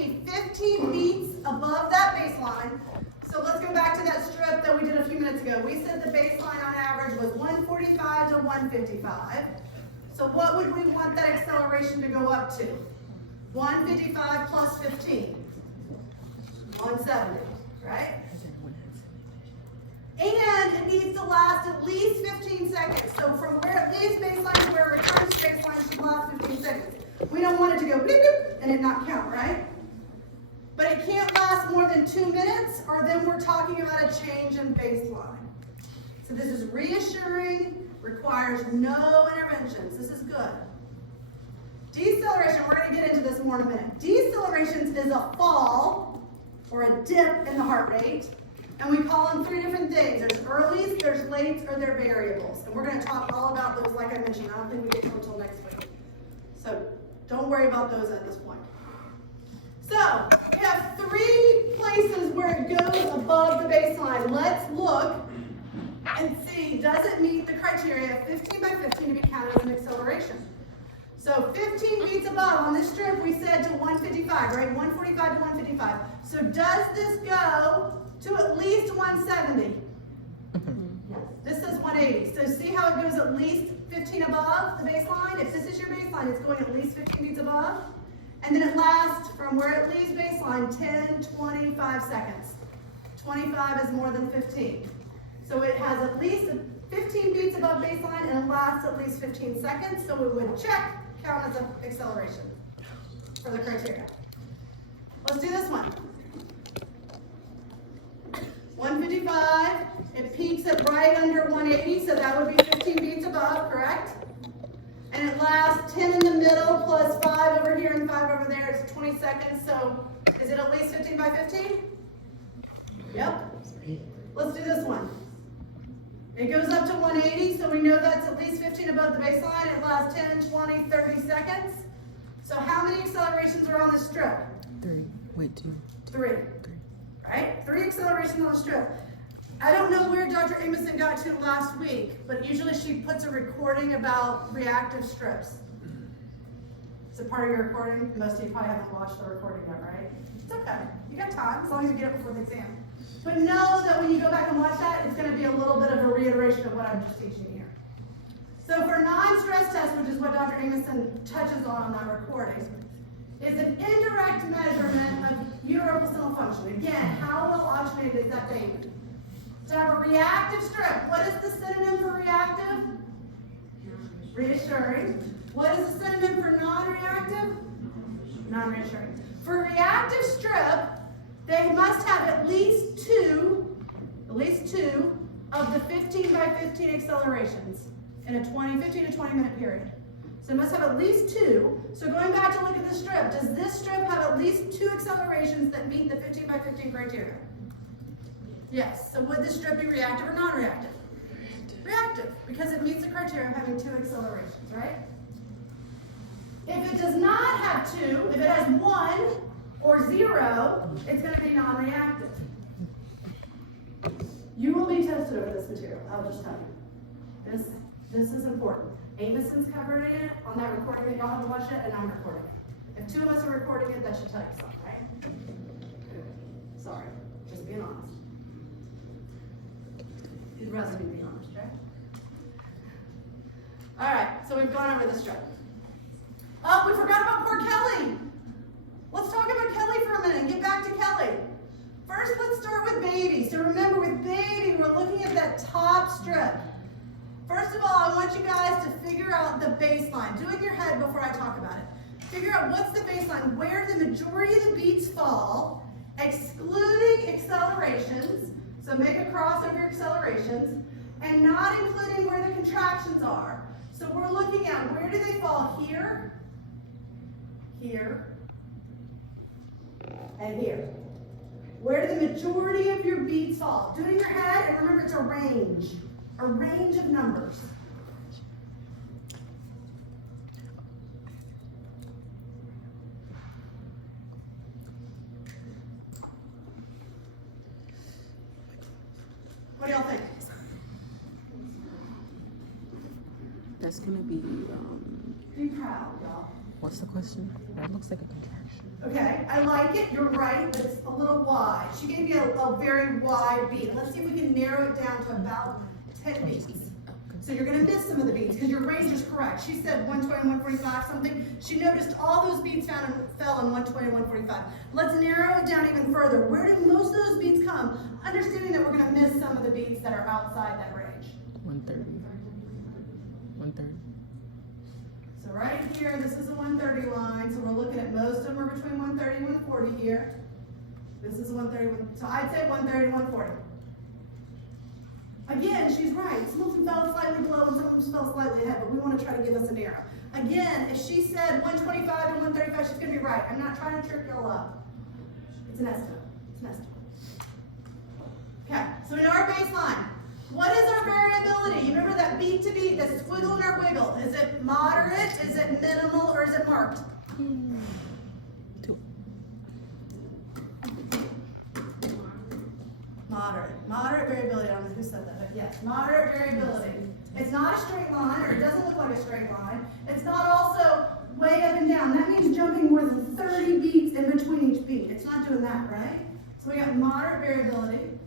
be 15 beats above that baseline. So let's go back to that strip that we did a few minutes ago. We said the baseline on average was 145 to 155. So what would we want that acceleration to go up to? 155 plus 15. 170, right? And it needs to last at least 15 seconds. So from where it leaves baseline to where it returns to baseline should last 15 seconds. We don't want it to go beep, beep, and it not count, right? But it can't last more than 2 minutes, or then we're talking about a change in baseline. So this is reassuring, requires no interventions. This is good. Deceleration, we're going to get into this more in a minute. Decelerations is a fall or a dip in the heart rate. And we call them 3 different things. There's earlies, there's lates, or they're variables. And we're going to talk all about those like I mentioned. I don't think we get to until next week. So don't worry about those at this point. So we have 3 places where it goes above the baseline. Let's look and see, does it meet the criteria 15 by 15 to be counted as an acceleration? So 15 beats above on this strip, we said to 155, right? 145 to 155. So does this go to at least 170? This says 180. So see how it goes at least 15 above the baseline? If this is your baseline, it's going at least 15 beats above. And then it lasts from where it leaves baseline 10, 25 seconds. 25 is more than 15. So it has at least 15 beats above baseline and it lasts at least 15 seconds. So we would check, count as an acceleration for the criteria. Let's do this one. 155, it peaks at right under 180, so that would be 15 beats above, correct? And it lasts 10 in the middle plus 5 over here and 5 over there. It's 20 seconds, so is it at least 15 by 15? Yep. Let's do this one. It goes up to 180, so we know that's at least 15 above the baseline. It lasts 10, 20, 30 seconds. So how many accelerations are on the strip? 3. Wait, 2. 3. Right? 3 accelerations on the strip. I don't know where Dr. Amison got to last week, but usually she puts a recording about reactive strips. Is it part of your recording? Most of you probably haven't watched the recording yet, right? It's okay. You got time, as long as you get it before the exam. But know that when you go back and watch that, it's going to be a little bit of a reiteration of what I'm just teaching here. So for non-stress test, which is what Dr. Amison touches on that recording, is an indirect measurement of uterine placental function. Again, how well oxygenated is that baby? To have a reactive strip, what is the synonym for reactive? Reassuring. What is the synonym for non-reactive? Non-reassuring. For reactive strip, they must have at least two of the 15 by 15 accelerations in a 15 to 20 minute period. So it must have at least 2. So going back to look at the strip, does this strip have at least 2 accelerations that meet the 15 by 15 criteria? Yes. So would this strip be reactive or non-reactive? Reactive, because it meets the criteria of having 2 accelerations, right? If it does not have 2, if it has 1 or 0, it's going to be non-reactive. You will be tested over this material, I'll just tell you. This is important. Amison's covering it on that recording that y'all haven't watched it, and I'm recording it. If 2 of us are recording it, that should tell you something, right? Sorry, just being honest. You'd rather me be honest, right? All right, so we've gone over the strip. Oh, we forgot about poor Kelly. Let's talk about Kelly for a minute and get back to Kelly. First, let's start with baby. So remember, with baby, we're looking at that top strip. First of all, I want you guys to figure out the baseline. Do it in your head before I talk about it. Figure out what's the baseline, where the majority of the beats fall, excluding accelerations. So make a cross over accelerations, and not including where the contractions are. So we're looking at where do they fall here, here, and here. Where do the majority of your beats fall? Do it in your head, and remember it's a range of numbers. What do y'all think? That's gonna be Be proud, y'all. What's the question? That looks like a contraction. Okay, I like it, you're right, but it's a little wide. She gave me a very wide beat. Let's see if we can narrow it down to about 10 beats. So you're gonna miss some of the beats, because your range is correct. She said 120, 145 something. She noticed all those beats fell in 120, 145. Let's narrow it down even further. Where do most of those beats come? Understanding that we're gonna miss some of the beats that are outside that range. 130. 130. So right here, this is a 130 line, so we're looking at most of them are between 130 and 140 here. This is 130, so I'd say 130 to 140. Again, she's right. Some of them fell slightly below and some of them fell slightly ahead, but we want to try to give us an arrow. Again, if she said 125 to 135, she's going to be right. I'm not trying to trick y'all up. It's an estimate. It's an estimate. Okay, so we know our baseline. What is our variability? You remember that beat to beat, that squiggle and our wiggle. Is it moderate, is it minimal, or is it marked? Moderate variability. I don't know who said that, but yes, moderate variability. It's not a straight line, or it doesn't look like a straight line. It's not also way up and down. That means jumping more than 30 beats in between each beat. It's not doing that, right? So we got moderate variability.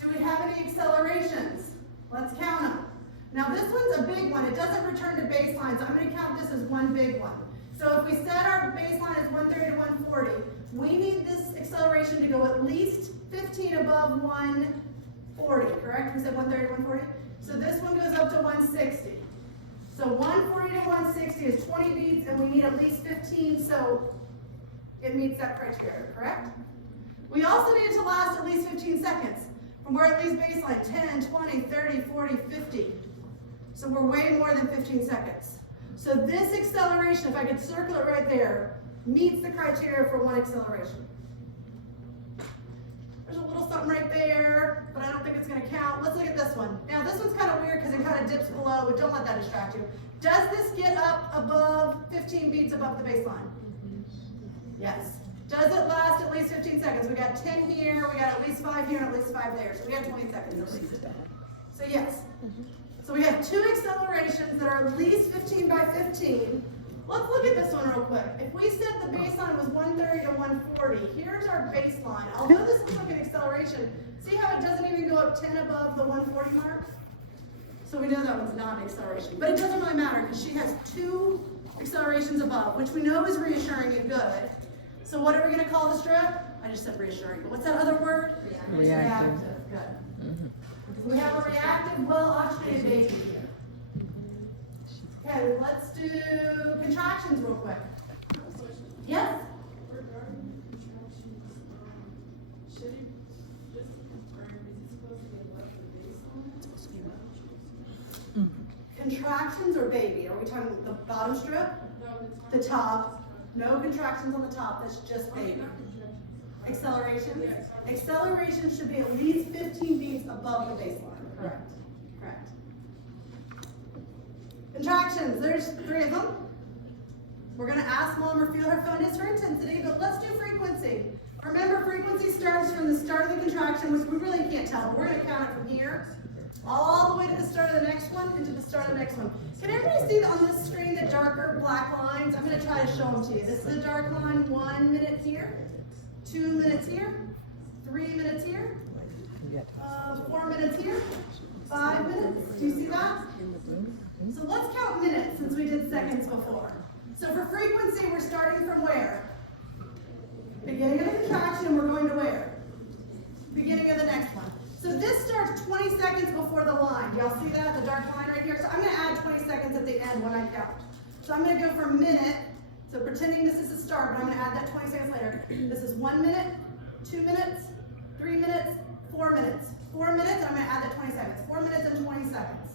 Do we have any accelerations? Let's count them. Now this one's a big one. It doesn't return to baseline, so I'm going to count this as one big one. So if we set our baseline as 130 to 140, we need this acceleration to go at least 15 above 140, correct? We said 130 to 140? So this one goes up to 160. So 140 to 160 is 20 beats, and we need at least 15, so it meets that criteria, correct? We also need it to last at least 15 seconds. From where at least baseline, 10, 20, 30, 40, 50. So we're way more than 15 seconds. So this acceleration, if I could circle it right there, meets the criteria for one acceleration. There's a little something right there, but I don't think it's going to count. Let's look at this one. Now this one's kind of weird because it kind of dips below, but don't let that distract you. Does this get up above 15 beats above the baseline? Yes. Does it last at least 15 seconds? We got 10 here, we got at least 5 here, and at least 5 there. So we have 20 seconds at least. So yes. So we have two accelerations that are at least 15 by 15. Let's look at this one real quick. If we said the baseline was 130 to 140, here's our baseline. Although this looks like an acceleration, see how it doesn't even go up 10 above the 140 mark? So we know that one's not an acceleration. But it doesn't really matter because she has two accelerations above, which we know is reassuring and good. So what are we going to call the strip? I just said reassuring. But what's that other word? Reactive. Good. We have a reactive, well-oxygenated baby here. Okay, let's do contractions real quick. Yes? Regarding contractions, should it just confirm, is it supposed to be above the baseline? Contractions or baby? Are we talking the bottom strip? No, The top? No contractions on the top, that's just baby. not contractions. Acceleration? Yes. Acceleration should be at least 15 beats above the baseline. Correct. Correct. Contractions, there's 3 of them. We're going to ask mom or feel her phone is her intensity, but let's do frequency. Remember, frequency starts from the start of the contraction, which we really can't tell. We're going to count it from here all the way to the start of the next one and to the start of the next one. Can everybody see on this screen the darker black lines? I'm going to try to show them to you. This is the dark line, 1 minute here, 2 minutes here, 3 minutes here, 4 minutes here, 5 minutes. Do you see that? So let's count minutes since we did seconds before. So for frequency, we're starting from where? Beginning of the contraction, and we're going to where? Beginning of the next one. So this starts 20 seconds before the line. Do y'all see that, the dark line right here? So I'm going to add 20 seconds at the end when I count. So I'm going to go from minute, so pretending this is the start, but I'm going to add that 20 seconds later. This is 1 minute, 2 minutes, 3 minutes, 4 minutes. 4 minutes, and I'm going to add that 20 seconds. 4 minutes and 20 seconds.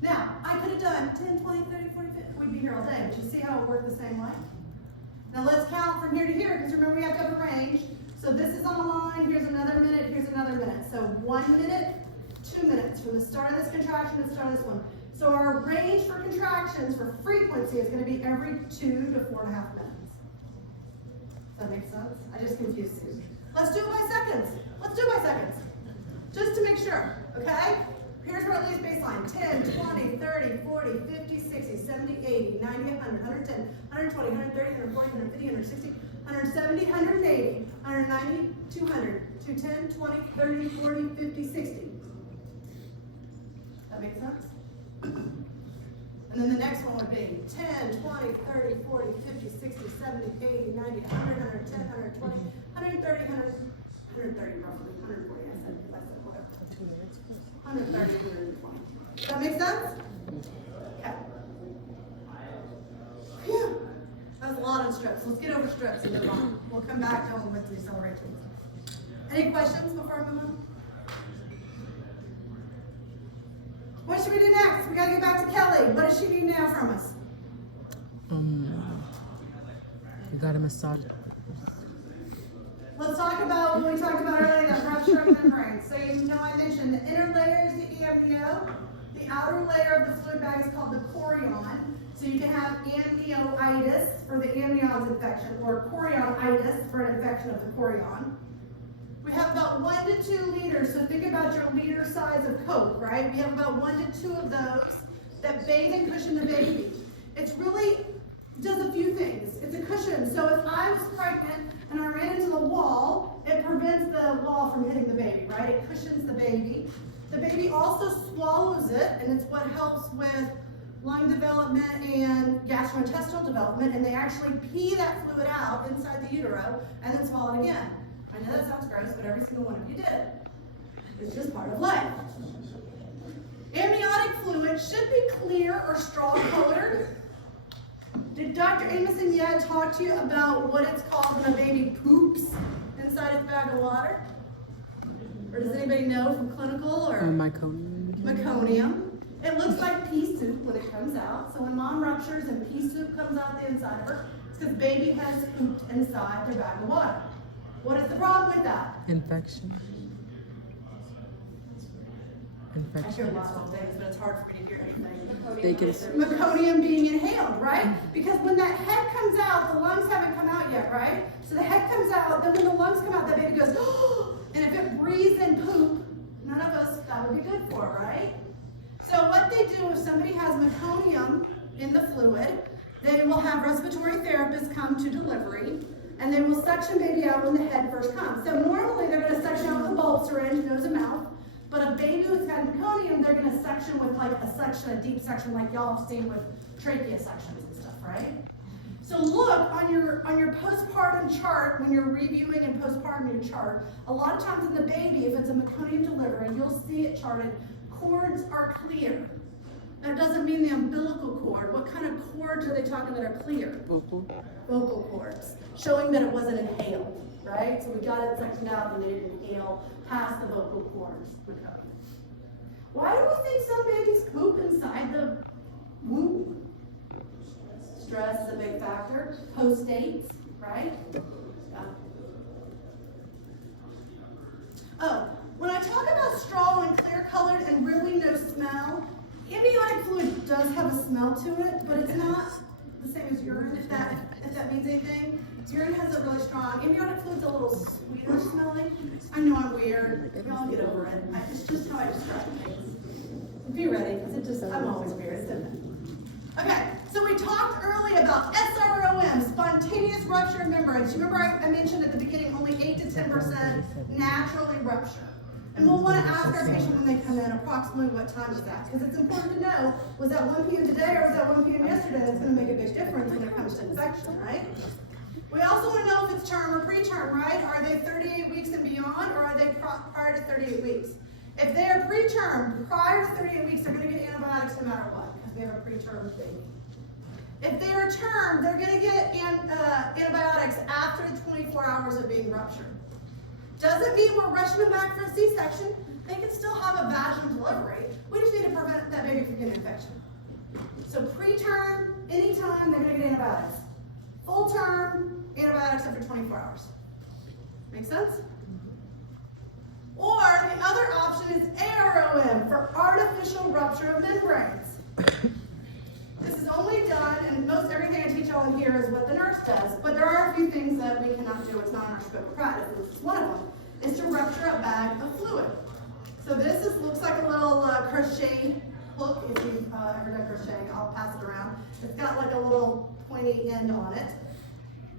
Now, I could have done 10, 20, 30, 40, 50. We'd be here all day, but you see how it worked the same way? Now let's count from here to here, because remember we have to have a range. So this is on the line, here's another minute, here's another minute. So 1 minute, 2 minutes, from the start of this contraction to the start of this one. So our range for contractions for frequency is going to be every 2 to 4.5 minutes. Does that make sense? I just confused you. Let's do it by seconds. Let's do it by seconds. Just to make sure, okay? Here's where it leaves baseline. 10, 20, 30, 40, 50, 60, 70, 100, 110, 120, 130, 140, 150, 160, 170, 180, 190, 200, 210, 20, 30, 40, 50, 60. That makes sense? And then the next one would be 10, 20, 30, 40, 50, 60, 70, 80, 90, 100, 110, 120, 130, 130 roughly, 140, I said, if I said whatever. 130, 120. Does that make sense? Okay. Phew. That was a lot on strips. Let's get over strips and move on. We'll come back to them with deceleration. Any questions before I move on? What should we do next? We gotta get back to Kelly. What does she need now from us? You gotta massage it. Let's talk about what we talked about earlier, that rupture of membrane. So you know I mentioned the inner layer is the amnio. The outer layer of the fluid bag is called the chorion. So you can have amnioitis for the amniotic infection, or chorionitis for an infection of the chorion. We have about 1 to 2 liters, so think about your liter size of Coke, right? We have about 1 to 2 of those that bathe and cushion the baby. It's really, does a few things. It's a cushion, so if I was pregnant and I ran into the wall, it prevents the wall from hitting the baby, right? It cushions the baby. The baby also swallows it, and it's what helps with lung development and gastrointestinal development, and they actually pee that fluid out inside the utero and then swallow it again. I know that sounds gross, but every single one of you did. It's just part of life. Amniotic fluid should be clear or straw colored. Did Dr. Amos and Yad talk to you about what it's called when a baby poops inside its bag of water? Or does anybody know from clinical or? Meconium. Meconium. It looks like pea soup when it comes out. So when mom ruptures and pea soup comes out the inside of her, it's because baby has pooped inside their bag of water. What is the problem with that? Infection. I hear a lot of things, but it's hard for me to hear anything. They can. Meconium being inhaled, right? Because when that head comes out, the lungs haven't come out yet, right? So the head comes out, then when the lungs come out, that baby goes, and if it breathes in poop, none of us, that would be good for, right? So what they do, if somebody has meconium in the fluid, they will have respiratory therapists come to delivery, and they will suction baby out when the head first comes. So normally they're going to suction out with a bulb syringe, nose and mouth. But a baby who's got meconium, they're going to suction with like a deep suction like y'all have seen with trachea suctions and stuff, right? So look on your postpartum chart, when you're reviewing and postpartum your chart, a lot of times in the baby, if it's a meconium delivery, you'll see it charted, cords are clear. That doesn't mean the umbilical cord. What kind of cords are they talking that are clear? Vocal. Vocal cords, showing that it wasn't inhaled, right? So we got it sectioned out and they didn't inhale past the vocal cords. Why do we think some babies poop inside the womb? Stress is a big factor. Post-dates, right? Yeah. Oh, when I talk about straw and clear colored and really no smell, amniotic fluid does have a smell to it, but it's not the same as urine, if that means anything. Urine has a really strong, amniotic fluid's a little sweeter smelling. I know I'm weird, y'all get over it. It's just how I describe things. Be ready, because I'm always weird, isn't it? Okay, so we talked earlier about SROM, spontaneous rupture of membranes. You remember I mentioned at the beginning only 8 to 10% naturally rupture. And we'll want to ask our patient when they come in approximately what time is that, because it's important to know, was that 1 p.m. today or was that 1 p.m. yesterday? That's going to make a big difference when it comes to infection, right? We also want to know if it's term or preterm, right? Are they 38 weeks and beyond, or are they prior to 38 weeks? If they are preterm, prior to 38 weeks, they're going to get antibiotics no matter what, because they have a preterm baby. If they are term, they're going to get antibiotics after the 24 hours of being ruptured. Doesn't mean we're rushing them back for a C-section. They can still have a vaginal delivery. We just need to prevent that baby from getting infection. So preterm, anytime, they're going to get antibiotics. Full term, antibiotics after 24 hours. Make sense? Or the other option is AROM, for artificial rupture of membranes. This is only done, and most everything I teach y'all in here is what the nurse does, but there are a few things that we cannot do. It's not in our scope of practice. One of them is to rupture a bag of fluid. So this looks like a little crochet hook, if you've ever done crocheting, I'll pass it around. It's got like a little pointy end on it.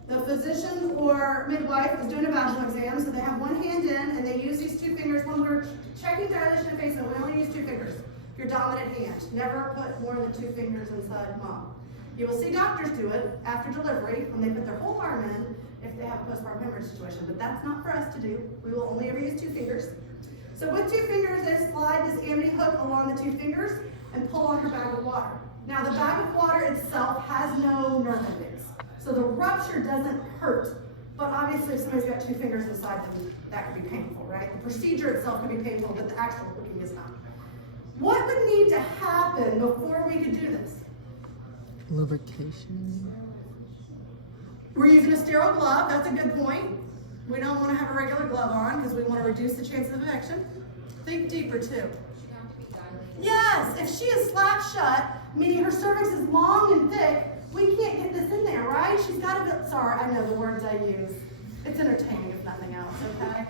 The physician or midwife is doing a vaginal exam, so they have one hand in and they use these two fingers. When we're checking dilation and effacement, we only use two fingers. Your dominant hand. Never put more than two fingers inside mom. You will see doctors do it after delivery when they put their whole arm in if they have a postpartum hemorrhage situation, but that's not for us to do. We will only ever use two fingers. So with two fingers, they slide this amity hook along the two fingers and pull on her bag of water. Now the bag of water itself has no nerve endings. So the rupture doesn't hurt, but obviously if somebody's got two fingers inside them, that could be painful, right? The procedure itself can be painful, but the actual hooking is not. What would need to happen before we could do this? Lubrication. We're using a sterile glove, that's a good point. We don't want to have a regular glove on because we want to reduce the chances of infection. Think deeper too. Yes, if she is slapped shut, meaning her cervix is long and thick, we can't get this in there, right? She's got to be, sorry, I know the words I use. It's entertaining if nothing else, okay?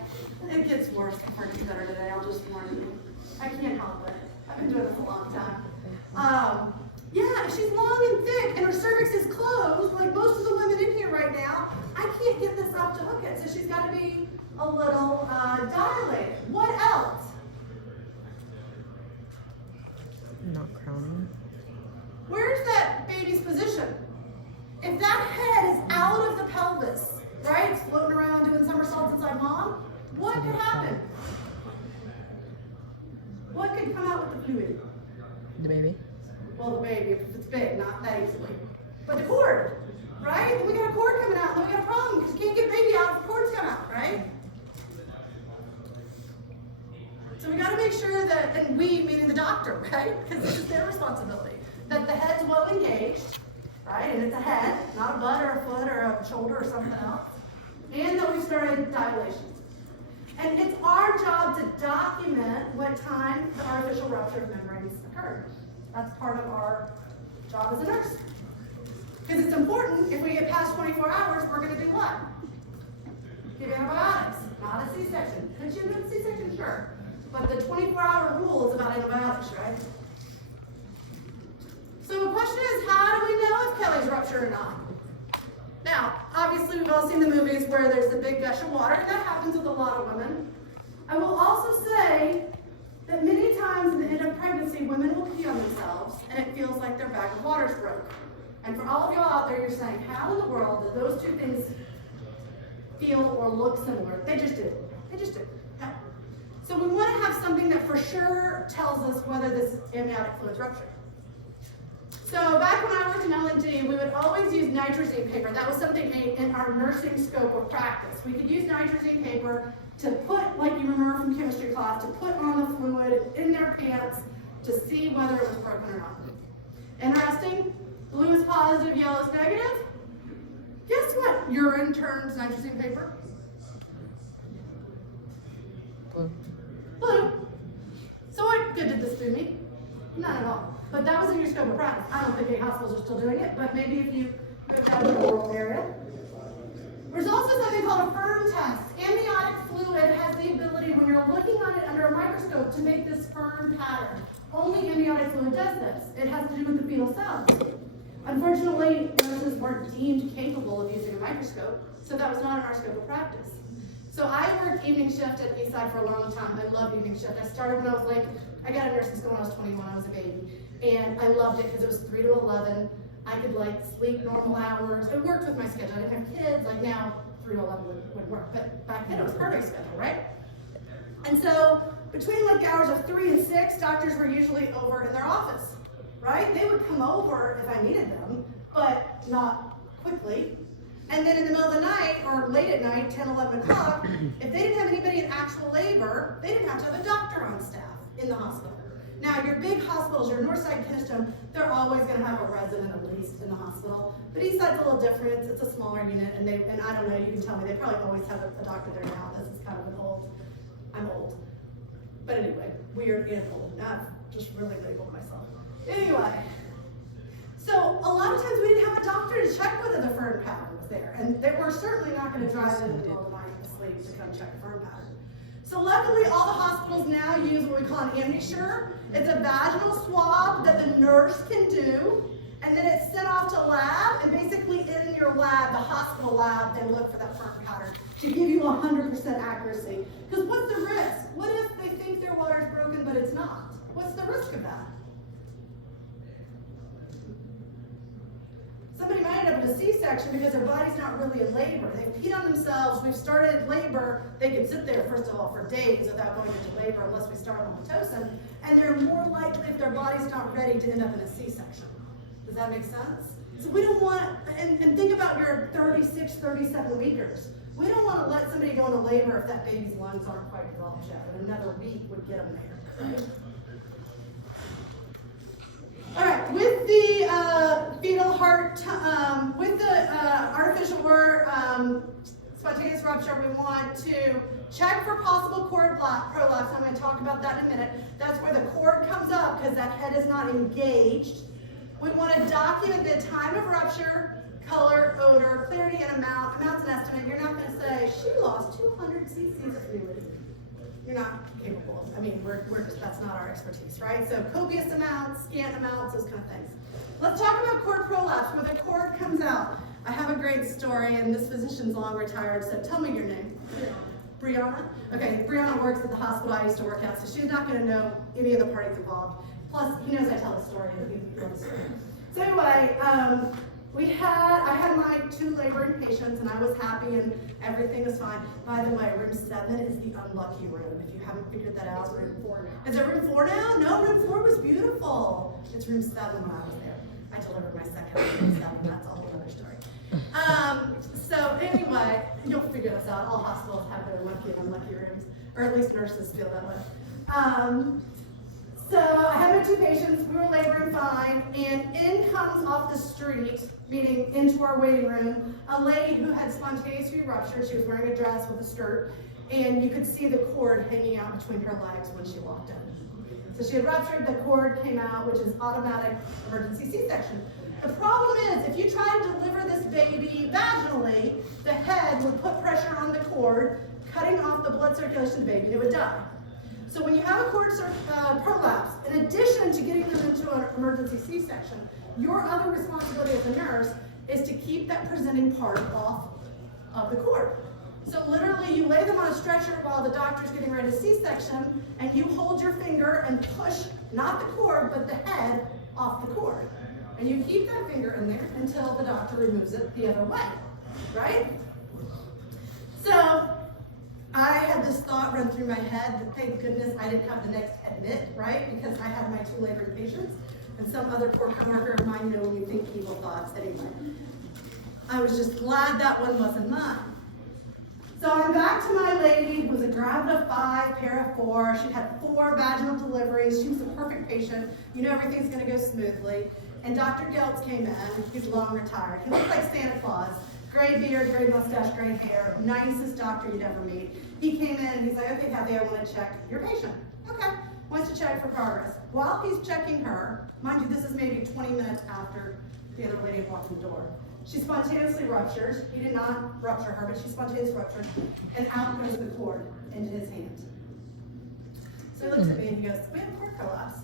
It gets worse before it gets better today, I'll just warn you. I can't help it. I've been doing this a long time. Yeah, if she's long and thick and her cervix is closed, like most of the women in here right now, I can't get this up to hook it, so she's got to be a little dilated. What else? Not crowning. Where's that baby's position? If that head is out of the pelvis, right? It's floating around doing somersaults inside mom, what could happen? What could come out with the fluid? The baby. Well, the baby, if it's big, not that easily. But the cord, right? Then we got a cord coming out, and then we got a problem because you can't get baby out if the cord's come out, right? So we got to make sure that, and we, meaning the doctor, right? Because this is their responsibility, that the head's well engaged, right? And it's a head, not a butt or a foot or a shoulder or something else. And that we started dilation. And it's our job to document what time the artificial rupture of membranes occurred. That's part of our job as a nurse. Because it's important, if we get past 24 hours, we're going to do what? Give antibiotics, not a C-section. Could you do a C-section? Sure. But the 24-hour rule is about antibiotics, right? So the question is, how do we know if Kelly's ruptured or not? Now, obviously we've all seen the movies where there's a big gush of water, and that happens with a lot of women. I will also say that many times in the end of pregnancy, women will pee on themselves, and it feels like their bag of water's broke. And for all of y'all out there, you're saying, how in the world did those two things feel or look similar? They just do. They just do. Yeah. So we want to have something that for sure tells us whether this amniotic fluid's ruptured. So back when I worked in L&D, we would always use nitrazine paper. That was something in our nursing scope of practice. We could use nitrazine paper to put, like you remember from chemistry class, to put on the fluid in their pants to see whether it was broken or not. Interesting. Blue is positive, yellow is negative. Guess what? Urine turns nitrazine paper. Blue. Blue. So what good did this do me? Not at all. But that was in your scope of practice. I don't think any hospitals are still doing it, but maybe if you moved out of the rural area. There's also something called a firm test. Amniotic fluid has the ability, when you're looking on it under a microscope, to make this firm pattern. Only amniotic fluid does this. It has to do with the fetal cells. Unfortunately, nurses weren't deemed capable of using a microscope, so that was not in our scope of practice. So I worked evening shift at Eastside for a long time. I love evening shift. I started when I was like, I got a nursing school when I was 21, I was a baby. And I loved it because it was 3 to 11. I could like sleep normal hours. It worked with my schedule. I didn't have kids. Like now, 3 to 11 would work. But back then it was perfect schedule, right? And so between like the hours of 3 and 6, doctors were usually over in their office, right? They would come over if I needed them, but not quickly. And then in the middle of the night or late at night, 10, 11 o'clock, if they didn't have anybody in actual labor, they didn't have to have a doctor on staff in the hospital. Now, your big hospitals, your Northside, Keystone, they're always going to have a resident at least in the hospital. But Eastside's a little different. It's a smaller unit, and I don't know, you can tell me, they probably always have a doctor there now. This is kind of an old, I'm old. But anyway, weird and old. Not just really labeled myself. Anyway, so a lot of times we didn't have a doctor to check whether the firm pattern was there. And they were certainly not going to drive in the middle of the night to sleep to come check the firm pattern. So luckily, all the hospitals now use what we call an amnisure. It's a vaginal swab that the nurse can do, and then it's sent off to lab, and basically in your lab, the hospital lab, they look for that firm pattern to give you 100% accuracy. Because what's the risk? What if they think their water's broken, but it's not? What's the risk of that? Somebody might end up with a C-section because their body's not really in labor. They peed on themselves. We've started labor. They can sit there, first of all, for days without going into labor unless we start on Pitocin. And they're more likely, if their body's not ready, to end up in a C-section. Does that make sense? So we don't want, and think about your 36, 37 weekers. We don't want to let somebody go into labor if that baby's lungs aren't quite developed yet. And another week would get them there, right? All right, with the fetal heart, with the artificial or spontaneous rupture, we want to check for possible cord prolapse. I'm going to talk about that in a minute. That's where the cord comes up because that head is not engaged. We want to document the time of rupture, color, odor, clarity, and amount. Amount's an estimate. You're not going to say, she lost 200 cc's of fluid. You're not capable of. I mean, we're just, that's not our expertise, right? So copious amounts, scant amounts, those kind of things. Let's talk about cord prolapse, where the cord comes out. I have a great story, and this physician's long retired, so tell me your name. Brianna? Okay, Brianna works at the hospital I used to work at, so she's not going to know any of the parties involved. Plus, he knows I tell a story. So anyway, I had my 2 laboring patients, and I was happy, and everything was fine. By the way, room 7 is the unlucky room. If you haven't figured that out, room 4 now. Is it room 4 now? No, room 4 was beautiful. It's room 7 when I was there. I delivered my second room 7. That's a whole other story. So anyway, you'll figure this out. All hospitals have their lucky and unlucky rooms, or at least nurses feel that way. So I had my 2 patients, we were laboring fine, and in comes off the street, meaning into our waiting room, a lady who had spontaneously ruptured. She was wearing a dress with a skirt, and you could see the cord hanging out between her legs when she walked in. So she had ruptured, the cord came out, which is automatic emergency C-section. The problem is, if you try to deliver this baby vaginally, the head would put pressure on the cord, cutting off the blood circulation to the baby, and it would die. So when you have a cord prolapse, in addition to getting them into an emergency C-section, your other responsibility as a nurse is to keep that presenting part off of the cord. So literally you lay them on a stretcher while the doctor's getting ready to C-section, and you hold your finger and push, not the cord, but the head off the cord. And you keep that finger in there until the doctor removes it the other way, right? So I had this thought run through my head that thank goodness I didn't have the next admit, right? Because I had my 2 laboring patients, and some other poor coworker of mine, when you think evil thoughts anyway. I was just glad that one wasn't mine. So I'm back to my lady who was a gravid of 5, pair of 4. She had 4 vaginal deliveries. She was a perfect patient. You know everything's going to go smoothly. And Dr. Geltz came in. He's long retired. He looked like Santa Claus. Gray beard, gray mustache, gray hair. Nicest doctor you'd ever meet. He came in and he's like, okay, Kathy, I want to check your patient. Okay, wants to check for progress. While he's checking her, mind you, this is maybe 20 minutes after the other lady walked in the door. She spontaneously ruptures. He did not rupture her, but she spontaneously ruptured, and out goes the cord into his hand. So he looks at me and he goes, we have a cord prolapse.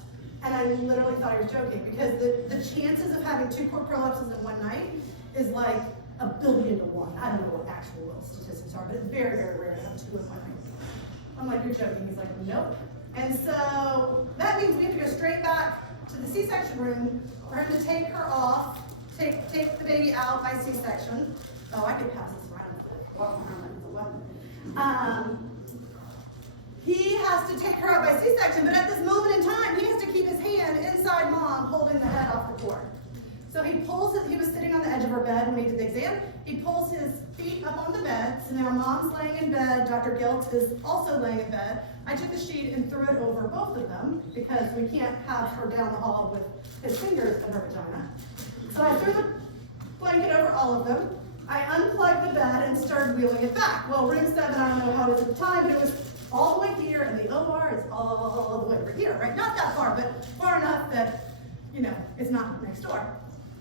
And I literally thought he was joking, because the chances of having 2 cord prolapses in one night is like 1 billion to 1. I don't know what actual statistics are, but it's very, very rare to have 2 in one night. I'm like, you're joking. He's like, nope. And so that means we have to go straight back to the C-section room for him to take her off, take the baby out by C-section. Oh, I could pass this around. Walk around like it's a weapon. He has to take her out by C-section, but at this moment in time, he has to keep his hand inside mom, holding the head off the cord. So he pulls it, he was sitting on the edge of her bed when we did the exam. He pulls his feet up on the bed, so now mom's laying in bed, Dr. Geltz is also laying in bed. I took the sheet and threw it over both of them, because we can't have her down the hall with his fingers in her vagina. So I threw the blanket over all of them. I unplugged the bed and started wheeling it back. Well, room 7, I don't know how it was at the time, but it was all the way here, and the OR is all the way over here, right? Not that far, but far enough that, you know, it's not next door.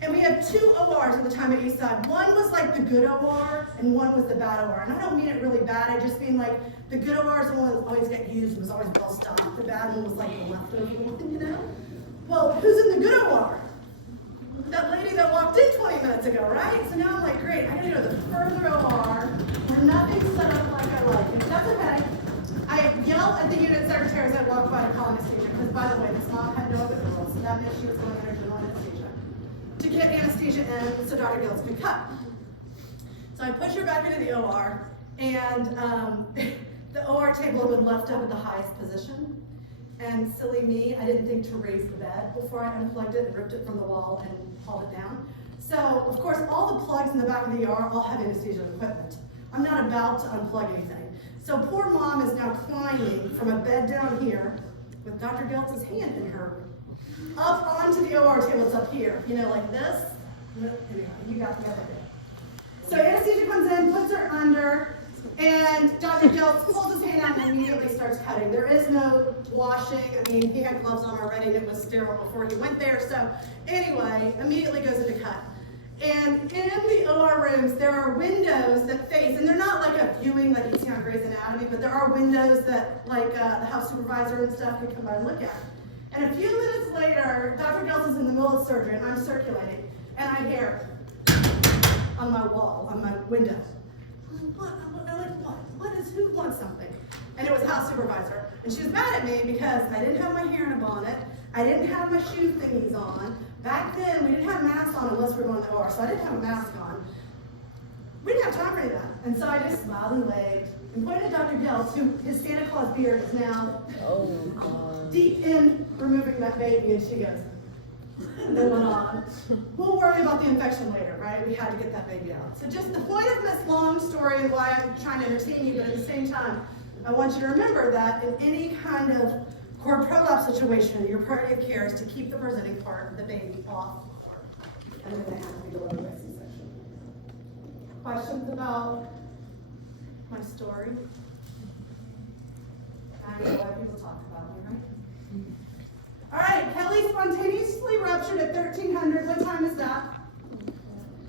And we have 2 ORs at the time at Eastside. One was like the good OR, and one was the bad OR. And I don't mean it really bad, I just mean like the good OR is the one that always got used and was always well stocked. The bad one was like the leftover one, you know? Well, who's in the good OR? That lady that walked in 20 minutes ago, right? So now I'm like, great, I gotta go to the further OR where nothing's set up like I like it. That's okay. I yell at the unit secretary as I walk by to call anesthesia, because by the way, this mom had no other girls, so that meant she was going under general anesthesia. To get anesthesia in so Dr. Gills could cut. So I push her back into the OR, and the OR table had been left up at the highest position. And silly me, I didn't think to raise the bed before I unplugged it and ripped it from the wall and hauled it down. So, of course, all the plugs in the back of the ER all have anesthesia equipment. I'm not about to unplug anything. So poor mom is now climbing from a bed down here with Dr. Giltz's hand in her, up onto the OR table. It's up here, you know, like this. Anyway, you got the idea. So anesthesia comes in, puts her under, and Dr. Giltz pulls his hand out and immediately starts cutting. There is no washing. I mean, he had gloves on already and it was sterile before he went there. So anyway, immediately goes into cut. And in the OR rooms, there are windows that face, and they're not like a viewing like you see on Grey's Anatomy, but there are windows that like the house supervisor and stuff can come by and look at. And a few minutes later, Dr. Giltz is in the middle of surgery and I'm circulating, and I hear on my wall, on my window. Who wants something? And it was house supervisor. And she was mad at me because I didn't have my hair in a bonnet. I didn't have my shoe thingies on. Back then, we didn't have masks on unless we were going to the OR, so I didn't have a mask on. We didn't have time for any of that. And so I just smiled and waved and pointed at Dr. Giltz, who his Santa Claus beard is now deep in removing that baby, and she goes, and then went on. We'll worry about the infection later, right? We had to get that baby out. So just the point of this long story and why I'm trying to entertain you, but at the same time, I want you to remember that in any kind of cord prolapse situation, your priority of care is to keep the presenting part of the baby off, and then they have to be delivered by C-section. Questions about my story? I know what people talk about me, right? All right, Kelly spontaneously ruptured at 1300. What time is that?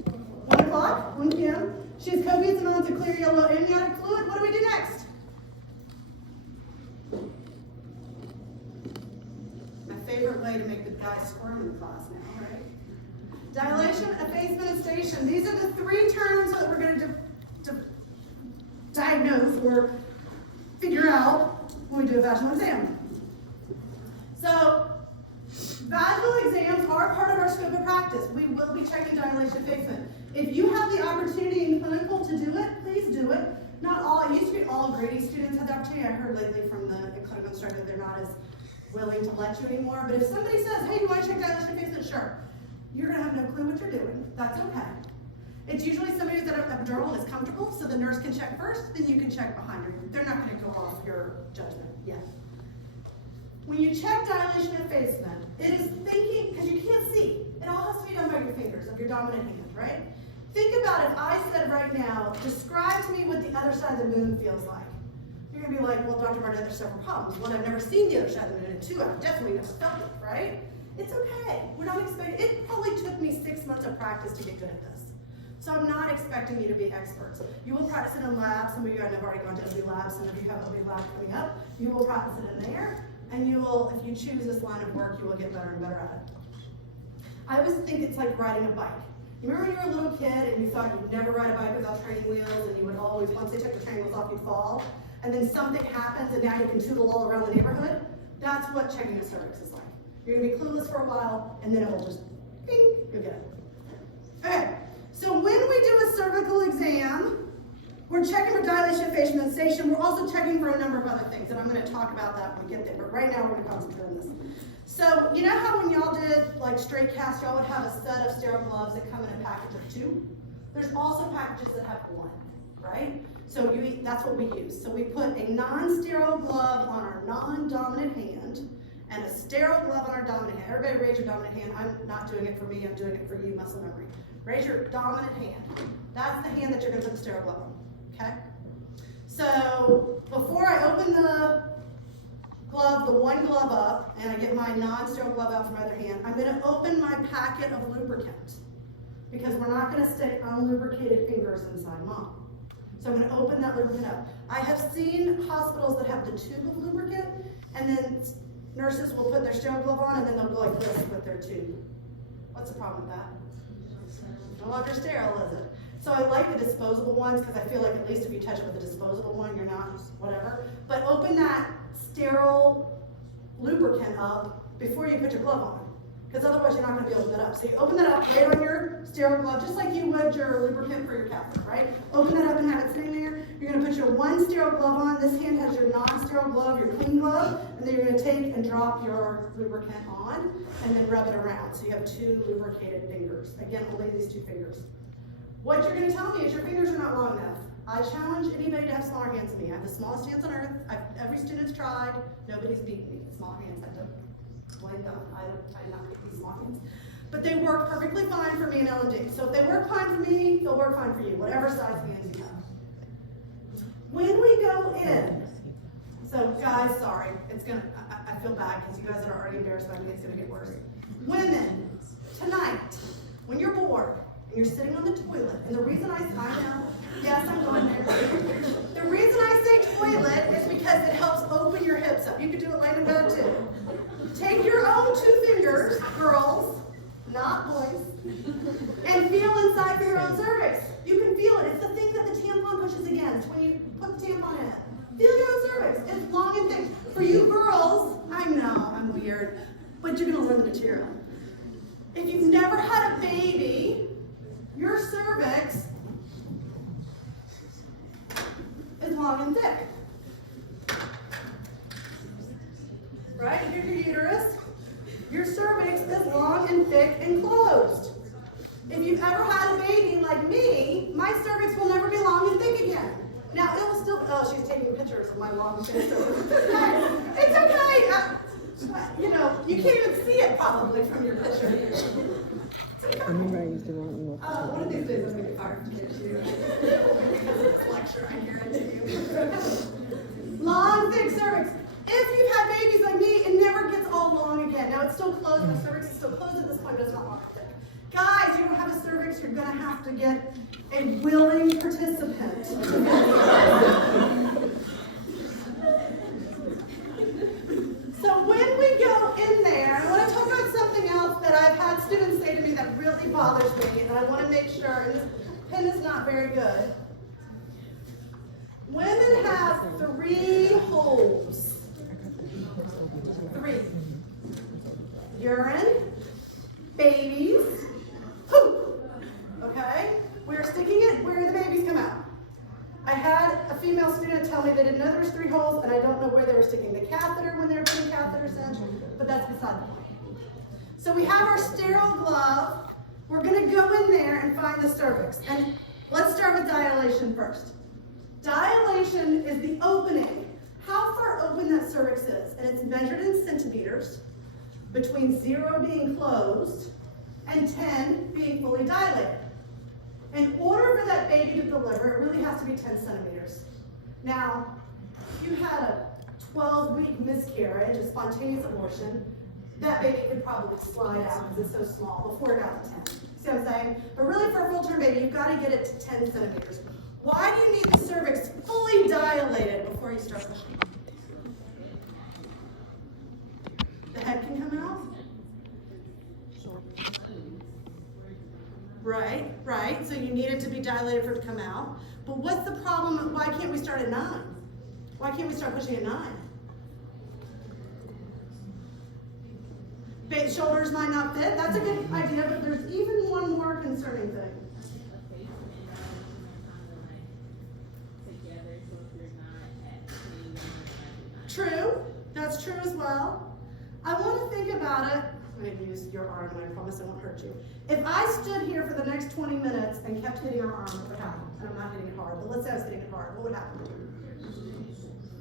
1 o'clock, 1 p.m. She has copious amounts of clear yellow amniotic fluid. What do we do next? My favorite way to make the guys squirm in the class now, right? Dilation, effacement, and station. These are the 3 terms that we're going to diagnose or figure out when we do a vaginal exam. So, vaginal exams are part of our scope of practice. We will be checking dilation effacement. If you have the opportunity in clinical to do it, please do it. Not all, it used to be all Grady students had the opportunity. I heard lately from the clinical instructor that they're not as willing to let you anymore. But if somebody says, hey, you want to check dilation effacement? Sure. You're going to have no clue what you're doing. That's okay. It's usually somebody who's epidural and is comfortable, so the nurse can check first, then you can check behind her. They're not going to go off your judgment yet. When you check dilation effacement, it is thinking, because you can't see, it all has to be done by your fingers of your dominant hand, right? Think about if I said right now, describe to me what the other side of the moon feels like. You're going to be like, well, Dr. Barnett, there's several problems. One, I've never seen the other side of the moon, and 2, I've definitely never felt it, right? It's okay. We're not expecting, it probably took me 6 months of practice to get good at this. So I'm not expecting you to be experts. You will practice it in labs. Some of you have already gone to OB labs. Some of you have OB labs coming up. You will practice it in there. And you will, if you choose this line of work, you will get better and better at it. I always think it's like riding a bike. You remember when you were a little kid and you thought you'd never ride a bike without training wheels, and you would always, once they took the training wheels off, you'd fall, and then something happens and now you can tootle all around the neighborhood? That's what checking a cervix is like. You're gonna be clueless for a while, and then it will just, bing, you'll get it. Okay, so when we do a cervical exam, we're checking for dilation, effacement, and station. We're also checking for a number of other things, and I'm going to talk about that when we get there. But right now, we're going to concentrate on this. So, you know how when y'all did like straight cast, y'all would have a set of sterile gloves that come in a package of 2? There's also packages that have 1, right? So that's what we use. So we put a non-sterile glove on our non-dominant hand and a sterile glove on our dominant hand. Everybody raise your dominant hand. I'm not doing it for me. I'm doing it for you, muscle memory. Raise your dominant hand. That's the hand that you're going to put the sterile glove on. Okay? So before I open the glove, the one glove up, and I get my non-sterile glove out from my other hand, I'm going to open my packet of lubricant. because we're not gonna stick unlubricated fingers inside mom. So I'm gonna open that lubricant up. I have seen hospitals that have the tube of lubricant, and then nurses will put their sterile glove on, and then they'll go like this with their tube. What's the problem with that? No longer sterile, is it? So I like the disposable ones, because I feel like at least if you touch it with a disposable one, you're not, whatever. But open that sterile lubricant up before you put your glove on, because otherwise you're not gonna be able to get up. So you open that up, lay it on your sterile glove, just like you would your lubricant for your catheter, right? Open that up and have it sitting there. You're gonna put your one sterile glove on. This hand has your non-sterile glove, your clean glove, and then you're gonna take and drop your lubricant on, and then rub it around. So you have 2 lubricated fingers. Again, only these 2 fingers. What you're gonna tell me is your fingers are not long enough. I challenge anybody to have smaller hands than me. I have the smallest hands on earth. Every student's tried. Nobody's beaten me. Smaller hands. I don't blame God. I do not make these small hands. But they work perfectly fine for me and L&D. So if they work fine for me, they'll work fine for you, whatever size hands you have. When we go in, so guys, sorry, I feel bad because you guys are already embarrassed by me. It's gonna get worse. Women, tonight, when you're bored, and you're sitting on the toilet, and the reason I know, yes, I'm going there. The reason I say toilet is because it helps open your hips up. You could do it laying in bed too. Take your own 2 fingers, girls, not boys, and feel inside your own cervix. You can feel it. It's the thing that the tampon pushes against when you put the tampon in. Feel your own cervix. It's long and thick. For you girls, I know I'm weird, but you're gonna learn the material. If you've never had a baby, your cervix is long and thick. Right? If you're your uterus, your cervix is long and thick and closed. If you've ever had a baby like me, my cervix will never be long and thick again. Now, it will still, oh, she's taking pictures of my long and thick cervix. It's okay. You know, you can't even see it probably from your picture. I remember I used to run One of these days I'm gonna get fired from KSU. Because of this lecture, I guarantee you. Long, thick cervix. If you've had babies like me, it never gets all long again. Now it's still closed, my cervix is still closed at this point, but it's not long and thick. Guys, you don't have a cervix, you're gonna have to get a willing participant. So when we go in there, I want to talk about something else that I've had students say to me that really bothers me, and I want to make sure, and this pen is not very good. Women have 3 holes. 3. Urine, babies, poop. Okay? We're sticking it where the babies come out. I had a female student tell me they didn't know there was 3 holes, and I don't know where they were sticking the catheter when they were putting catheters in, but that's beside the point. So we have our sterile glove. We're gonna go in there and find the cervix. And let's start with dilation first. Dilation is the opening, how far open that cervix is, and it's measured in centimeters, between 0 being closed and 10 being fully dilated. In order for that baby to deliver, it really has to be 10 centimeters. Now, if you had a 12-week miscarriage, a spontaneous abortion, that baby could probably slide out because it's so small before it got to 10. See what I'm saying? But really for a full-term baby, you've got to get it to 10 centimeters. Why do you need the cervix fully dilated before you start pushing? The head can come out? Right. So you need it to be dilated for it to come out. But what's the problem? Why can't we start at 9? Why can't we start pushing at 9? Shoulders might not fit. That's a good idea, but there's even one more concerning thing. True. That's true as well. I want to think about it. I'm going to use your arm, and I promise I won't hurt you. If I stood here for the next 20 minutes and kept hitting her arm, what would happen? And I'm not hitting it hard, but let's say I was hitting it hard. What would happen?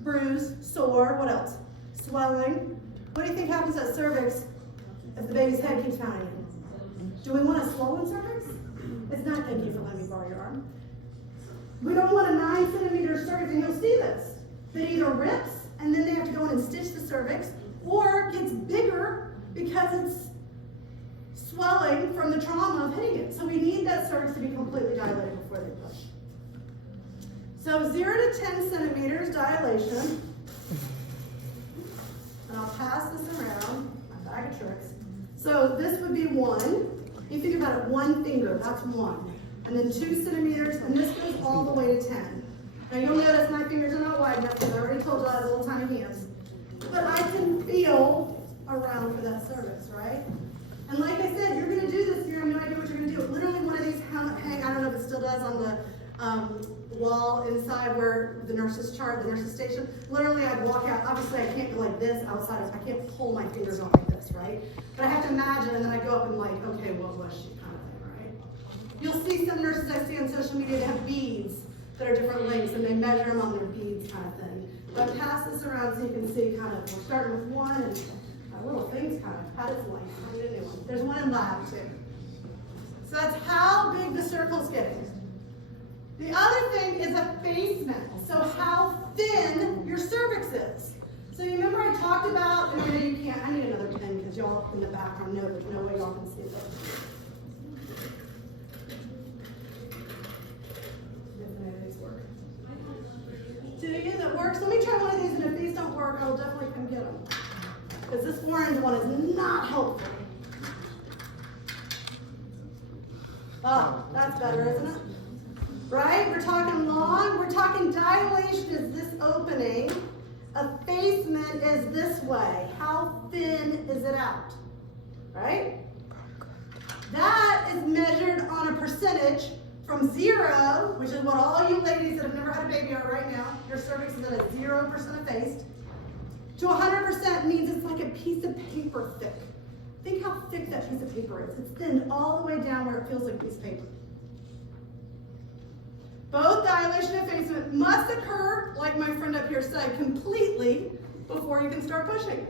Bruise, sore, what else? Swelling. What do you think happens at cervix if the baby's head keeps pounding in? Do we want a swollen cervix? It's not. Thank you for letting me borrow your arm. We don't want a 9 centimeter cervix, and you'll see this. That either rips, and then they have to go in and stitch the cervix, or gets bigger because it's swelling from the trauma of hitting it. So we need that cervix to be completely dilated before they push. So 0 to 10 centimeters dilation. And I'll pass this around, my bag of tricks. So this would be 1. You think about it, 1 finger, that's 1. And then 2 centimeters, and this goes all the way to 10. Now you'll notice my fingers are not wide enough because I already told you I have little tiny hands. But I can feel around for that cervix, right? And like I said, you're gonna do this, you have no idea what you're gonna do. Literally one of these hang, I don't know if it still does on the wall inside where the nurses chart, the nurses station. Literally I'd walk out, obviously I can't go like this outside, I can't pull my fingers out like this, right? But I have to imagine, and then I go up and like, okay, what was she kind of thing, right? You'll see some nurses I see on social media that have beads that are different lengths and they measure them on their beads kind of thing. But pass this around so you can see kind of, we're starting with 1 and my little thing's kind of had its length. I need a new one. There's one in lab too. So that's how big the circle's getting. The other thing is effacement. So how thin your cervix is. So you remember I talked about, and I know you can't, I need another pen because y'all in the background know there's no way y'all can see this. Do you that works? Let me try one of these, and if these don't work, I'll definitely come get them. Because this orange one is not helpful. Oh, that's better, isn't it? Right? We're talking long, we're talking dilation is this opening. Effacement is this way. How thin is it out? Right? That is measured on a percentage from 0, which is what all you ladies that have never had a baby are right now. Your cervix is at a 0% effaced. To 100% means it's like a piece of paper thick. Think how thick that piece of paper is. It's thinned all the way down where it feels like a piece of paper. Both dilation and effacement must occur, like my friend up here said, completely before you can start pushing.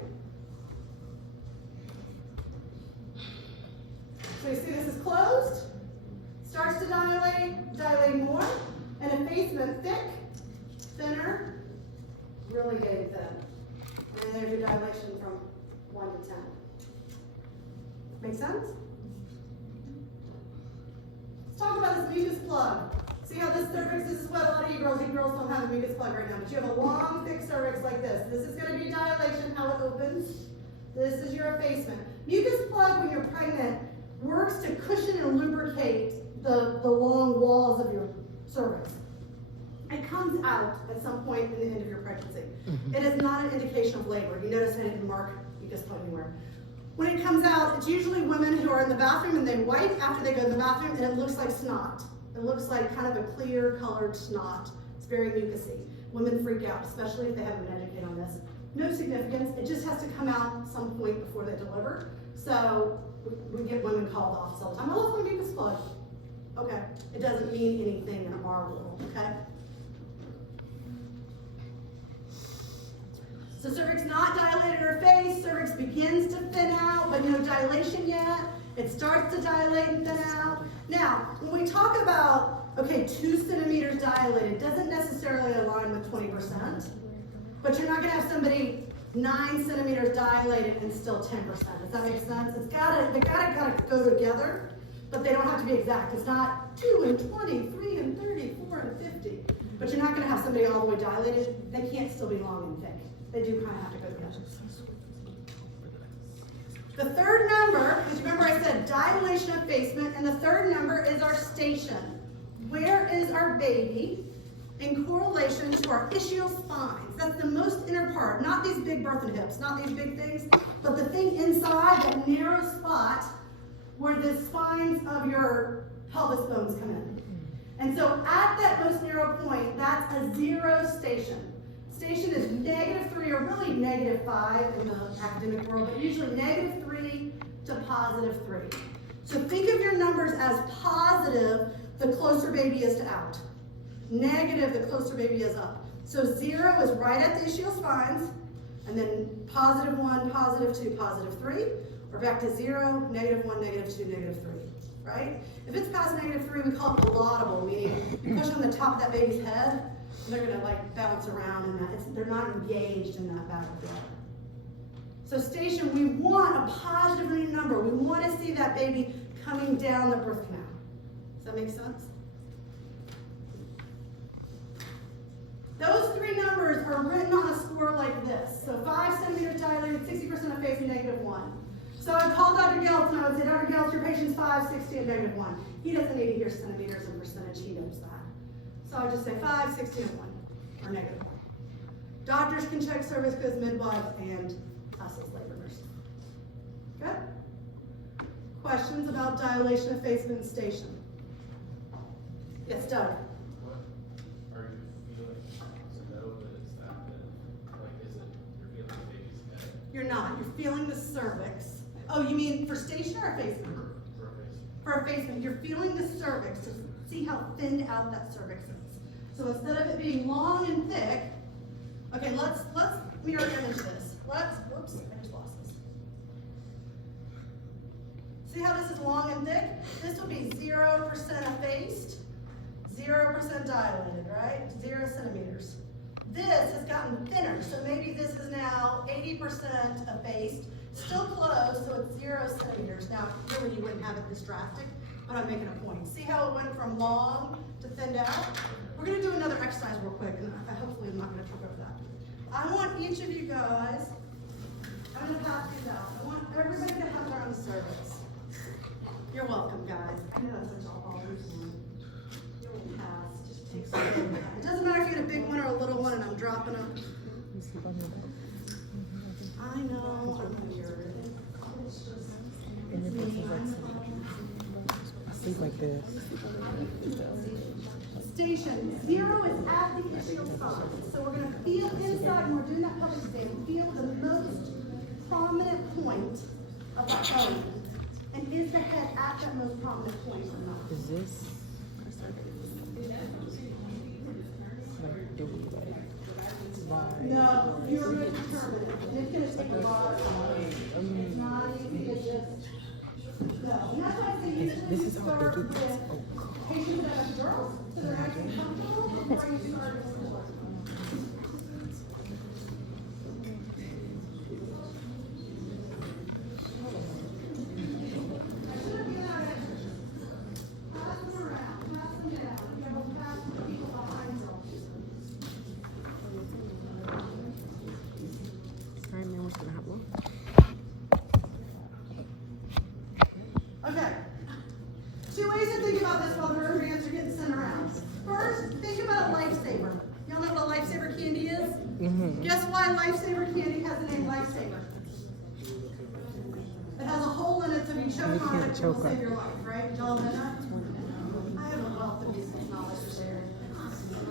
So you see this is closed, starts to dilate more, and effacement thick, thinner, really getting thin. And then there's your dilation from 1 to 10. Make sense? Let's talk about this mucus plug. See how this cervix, this is what a lot of you girls don't have a mucus plug right now, but you have a long, thick cervix like this. This is going to be dilation, how it opens. This is your effacement. Mucus plug, when you're pregnant, works to cushion and lubricate the long walls of your cervix. It comes out at some point in the end of your pregnancy. It is not an indication of labor. You notice I didn't mark mucus plug anywhere. When it comes out, it's usually women who are in the bathroom and they wipe after they go to the bathroom and it looks like snot. It looks like kind of a clear colored snot. It's very mucusy. Women freak out, especially if they haven't been educated on this. No significance. It just has to come out some point before they deliver. So we get women called off all the time. I lost my mucus plug. Okay. It doesn't mean anything in our world, okay? So cervix not dilated or effaced. Cervix begins to thin out, but no dilation yet. It starts to dilate and thin out. Now, when we talk about, okay, 2 centimeters dilated, doesn't necessarily align with 20%, but you're not gonna have somebody 9 centimeters dilated and still 10%. Does that make sense? They gotta go together, but they don't have to be exact. It's not 2 and 20, 3 and 30, 4 and 50. But you're not gonna have somebody all the way dilated. They can't still be long and thick. They do kind of have to go together. The third number, because remember I said dilation, effacement, and the third number is our station. Where is our baby in correlation to our ischial spines? That's the most inner part, not these big birth and hips, not these big things, but the thing inside, that narrow spot where the spines of your pelvis bones come in. And so at that most narrow point, that's a 0 station. Station is -3 or really -5 in the academic world, but usually -3 to +3. So think of your numbers as positive the closer baby is to out. Negative the closer baby is up. So 0 is right at the ischial spines, and then +1, +2, +3, or back to 0, -1, -2, -3, right? If it's past -3, we call it laudable, meaning you push on the top of that baby's head, and they're gonna like bounce around, and they're not engaged in that back of the water. So station, we want a positive number. We want to see that baby coming down the birth canal. Does that make sense? Those three numbers are written on a score like this. So 5 centimeters dilated, 60% effacement, -1. So I would call Dr. Geltz and I would say, Dr. Geltz, your patient's 5, 60, and -1. He doesn't need to hear centimeters and percentage, he knows that. So I would just say 5, 60, and 1, or -1. Doctors can check cervix because midwives and us as labor nurses. Good? Questions about dilation, effacement, and station? Yes, Doug? What are you feeling to know that it's that big? Like, is it, you're feeling the baby's head You're not. You're feeling the cervix. Oh, you mean for station or effacement? for a face? For effacement, you're feeling the cervix to see how thinned out that cervix is. So instead of it being long and thick, okay, let's mirror image this. Whoops, I just lost this. See how this is long and thick? This would be 0% effaced, 0% dilated, right? 0 centimeters. This has gotten thinner, so maybe this is now 80% effaced, still close, so it's 0 centimeters. Now, really you wouldn't have it this drastic, but I'm making a point. See how it went from long to thinned out? We're gonna do another exercise real quick, and hopefully I'm not gonna trip over that. I want each of you guys, I'm gonna pass these out. I want everybody to have their own cervix. You're welcome, guys. I know that's such all you'll pass. Just take some. It doesn't matter if you get a big one or a little one, and I'm dropping them. You sleep on your back. I know. I'm weird. And your face is like sleep like this. Station 0 is at the ischial spine. So we're going to feel inside, and we're doing that pelvic exam. Feel the most prominent point of that bone. And is the head at that most prominent point or not? Is this like do we like vibe? No, you're going to determine it. And it's going to take a lot of time. It's not easy to just go. And that's why I say usually This you is how start big it with is. Oh. patients that have girls, so they're actually comfortable before you start before. Alright, man, what's gonna happen? Okay. 2 ways to think about this while the rubber bands are getting sent around. First, think about a lifesaver. Y'all know what a lifesaver candy is? Mm-hmm. Guess why lifesaver candy has the name lifesaver? It has a hole in it so if you choke on can't it, it will choke save on your life, right? Did y'all know that? I have a wealth of useful knowledge to share.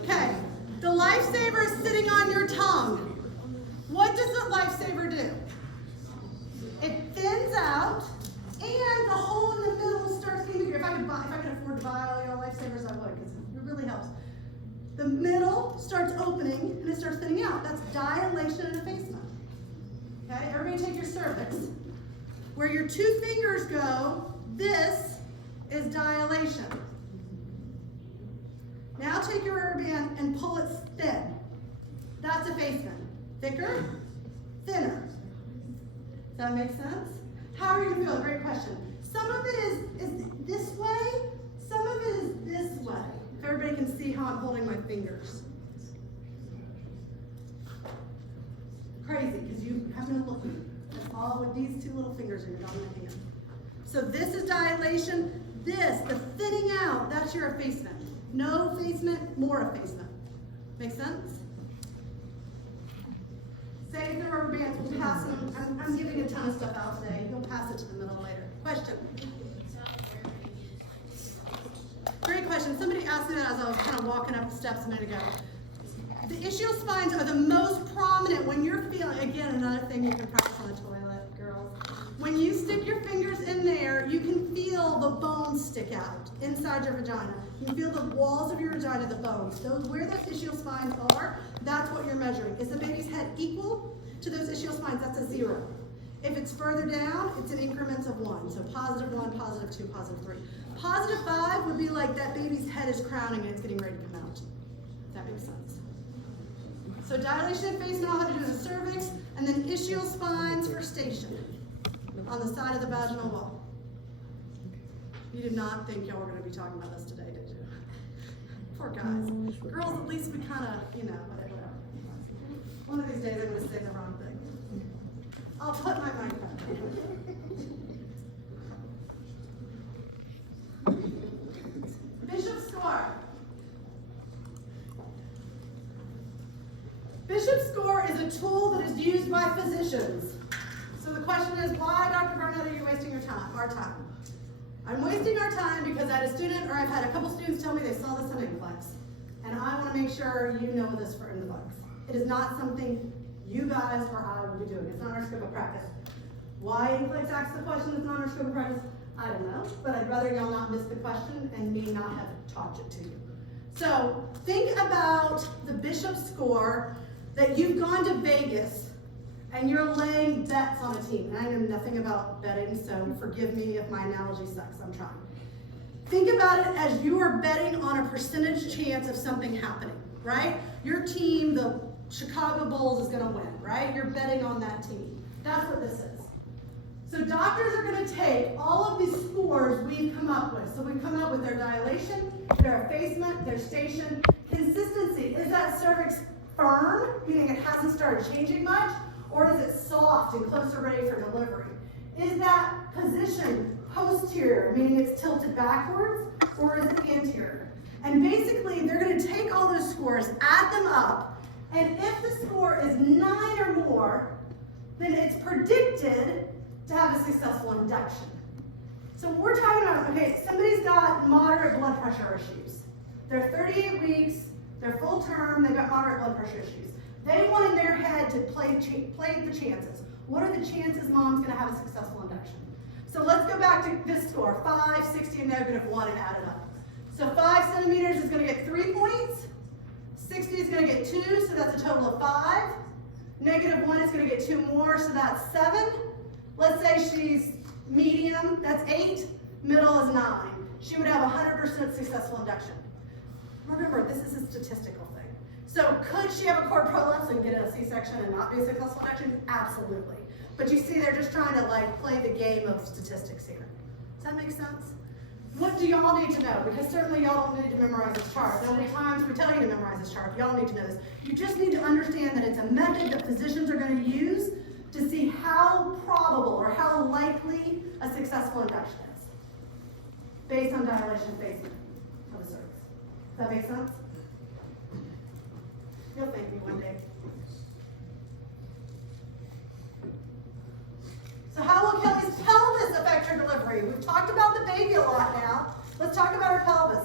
Okay, the lifesaver is sitting on your tongue. What does the lifesaver do? It thins out, and the hole in the middle starts getting bigger. If I could afford to buy all your lifesavers, I would, because it really helps. The middle starts opening, and it starts thinning out. That's dilation and effacement. Okay, everybody take your cervix. Where your 2 fingers go, this is dilation. Now take your rubber band and pull it thin. That's effacement. Thicker, thinner. Does that make sense? How are you gonna feel? Great question. Some of it is this way, some of it is this way. If everybody can see how I'm holding my fingers. Crazy, because you have no looking. That's all with these 2 little fingers in your dominant hand. So this is dilation. This, the thinning out, that's your effacement. No effacement, more effacement. Make sense? Save the rubber bands, we'll pass them. I'm giving a ton of stuff out today. You'll pass it to the middle later. Question? Great question. Somebody asked me that as I was kind of walking up the steps a minute ago. The ischial spines are the most prominent when you're feeling, again, another thing you can practice on the toilet, girls. When you stick your fingers in there, you can feel the bones stick out inside your vagina. You can feel the walls of your vagina, the bones. Those, where those ischial spines are, that's what you're measuring. Is the baby's head equal to those ischial spines? That's a 0. If it's further down, it's in increments of 1. So +1, +2, +3. +5 would be like that baby's head is crowning and it's getting ready to come out. If that makes sense. So dilation and face and all have to do with the cervix, and then ischial spines for station on the side of the vaginal wall. You did not think y'all were going to be talking about this today, did you? Poor guys. Girls, at least we kind of, whatever. One of these days I'm going to say the wrong thing. I'll put my mic back. Bishop's score. Bishop's score is a tool that is used by physicians. So the question is, why, Dr. Barnett, are you wasting your time, our time? I'm wasting our time because I had a student, or I've had a couple students tell me they saw this on NCLEX. And I want to make sure you know this for NCLEX. It is not something you guys or I will be doing. It's not our scope of practice. Why NCLEX asks the question it's not our scope of practice, I don't know. But I'd rather y'all not miss the question and me not have taught it to you. So think about the Bishop score that you've gone to Vegas and you're laying bets on a team. And I know nothing about betting, so forgive me if my analogy sucks, I'm trying. Think about it as you are betting on a percentage chance of something happening, right? Your team, the Chicago Bulls, is gonna win, right? You're betting on that team. That's what this is. So doctors are gonna take all of these scores we've come up with. So we've come up with their dilation, their effacement, their station, consistency. Is that cervix firm, meaning it hasn't started changing much? Or is it soft and closer ready for delivery? Is that position posterior, meaning it's tilted backwards, or is it anterior? And basically, they're going to take all those scores, add them up, and if the score is 9 or more, then it's predicted to have a successful induction. So we're talking about, okay, somebody's got moderate blood pressure issues. They're 38 weeks, they're full term, they've got moderate blood pressure issues. They want in their head to play the chances. What are the chances mom's going to have a successful induction? So let's go back to this score, 5, 60, and -1, and add it up. So 5 centimeters is going to get 3 points. 60 is going to get 2, so that's a total of 5. -1 is going to get 2 more, so that's 7. Let's say she's medium, that's 8. Middle is 9. She would have 100% successful induction. Remember, this is a statistical thing. So could she have a cord prolapse and get a C-section and not be a successful induction? Absolutely. But you see, they're just trying to play the game of statistics here. Does that make sense? What do y'all need to know? Because certainly y'all don't need to memorize this chart. How many times we tell you to memorize this chart? Y'all need to know this. You just need to understand that it's a method that physicians are going to use to see how probable or how likely a successful induction is, based on dilation effacement of the cervix. Does that make sense? You'll thank me one day. So how will Kelly's pelvis affect her delivery? We've talked about the baby a lot now. Let's talk about her pelvis.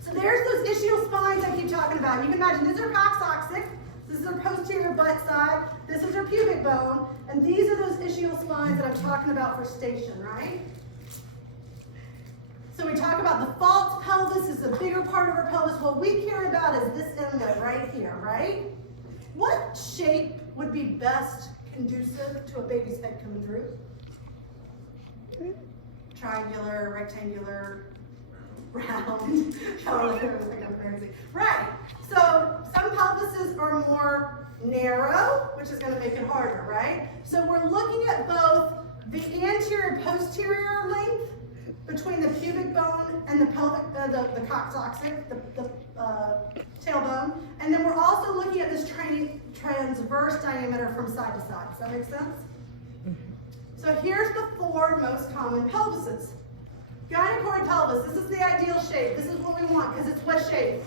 So there's those ischial spines I keep talking about. You can imagine these are coxoxic. This is her posterior butt side. This is her pubic bone. And these are those ischial spines that I'm talking about for station, right? So we talk about the false pelvis is the bigger part of her pelvis. What we care about is this inlet right here, right? What shape would be best conducive to a baby's head coming through? Triangular, rectangular, round. Y'all think I'm crazy. Right. So some pelvises are more narrow, which is going to make it harder, right? So we're looking at both the anterior posterior length between the pubic bone and the pelvic, the coxoxic, the tailbone, and then we're also looking at this transverse diameter from side to side. Does that make sense? So here's the 4 most common pelvises. Gynocoid pelvis, this is the ideal shape. This is what we want because it's what shape?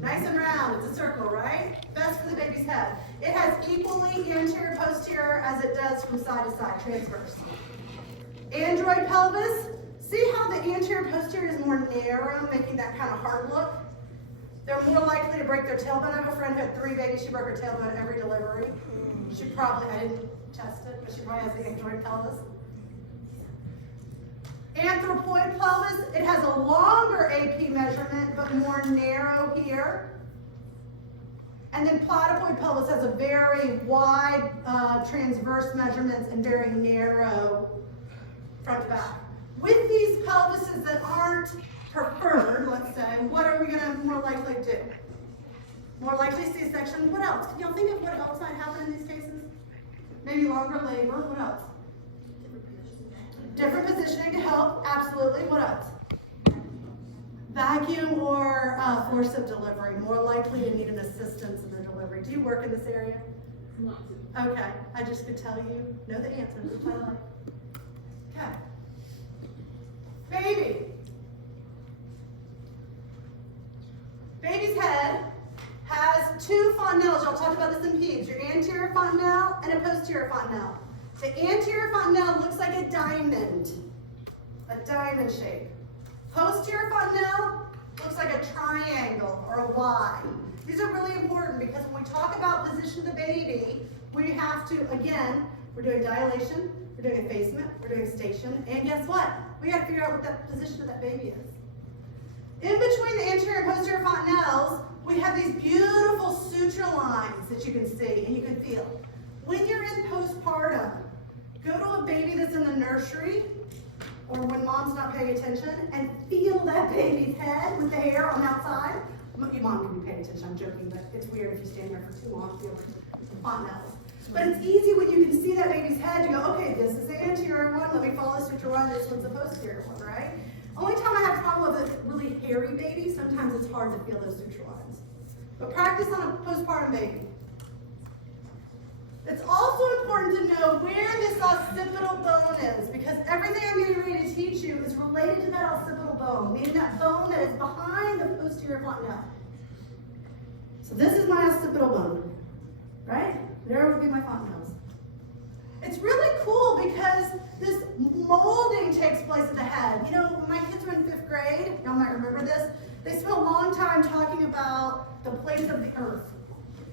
Nice and round, it's a circle, right? Best for the baby's head. It has equally anterior, posterior as it does from side to side, transverse. Android pelvis, see how the anterior, posterior is more narrow, making that kind of hard look? They're more likely to break their tailbone. I have a friend who had 3 babies, she broke her tailbone every delivery. She probably, I didn't test it, but she probably has the android pelvis. Anthropoid pelvis, it has a longer AP measurement, but more narrow here. And then platypoid pelvis has a very wide transverse measurements and very narrow front to back. With these pelvises that aren't preferred, let's say, what are we going to more likely do? More likely C-section. What else? Can y'all think of what else might happen in these cases? Maybe longer labor. What else? Different positioning to help. Absolutely. What else? Vacuum or forceps delivery. More likely to need an assistance in the delivery. Do you work in this area? Want to. Okay. I just could tell you know the answer, which I like. Okay. Baby. Baby's head has two fontanelles. Y'all talked about this in peds. Your anterior fontanelle and a posterior fontanelle. The anterior fontanelle looks like a diamond shape. Posterior fontanelle looks like a triangle or a Y. These are really important because when we talk about position of the baby, we have to, again, we're doing dilation, we're doing effacement, we're doing station, and guess what? We got to figure out what that position of that baby is. In between the anterior and posterior fontanelles, we have these beautiful suture lines that you can see and you can feel. When you're in postpartum, go to a baby that's in the nursery or when mom's not paying attention and feel that baby's head with the hair on the outside. Your mom can be paying attention, I'm joking, but it's weird if you stand there for too long feeling fontanelles. But it's easy when you can see that baby's head, you go, okay, this is the anterior one, let me follow the suture line, this one's the posterior one, right? Only time I have trouble with a really hairy baby, sometimes it's hard to feel those suture lines. But practice on a postpartum baby. It's also important to know where this occipital bone is, because everything I'm getting ready to teach you is related to that occipital bone, meaning that bone that is behind the posterior fontanelle. So this is my occipital bone, right? There would be my fontanelles. It's really cool because this molding takes place at the head. You know, when my kids were in 5th grade, y'all might remember this, they spent a long time talking about the plates of the earth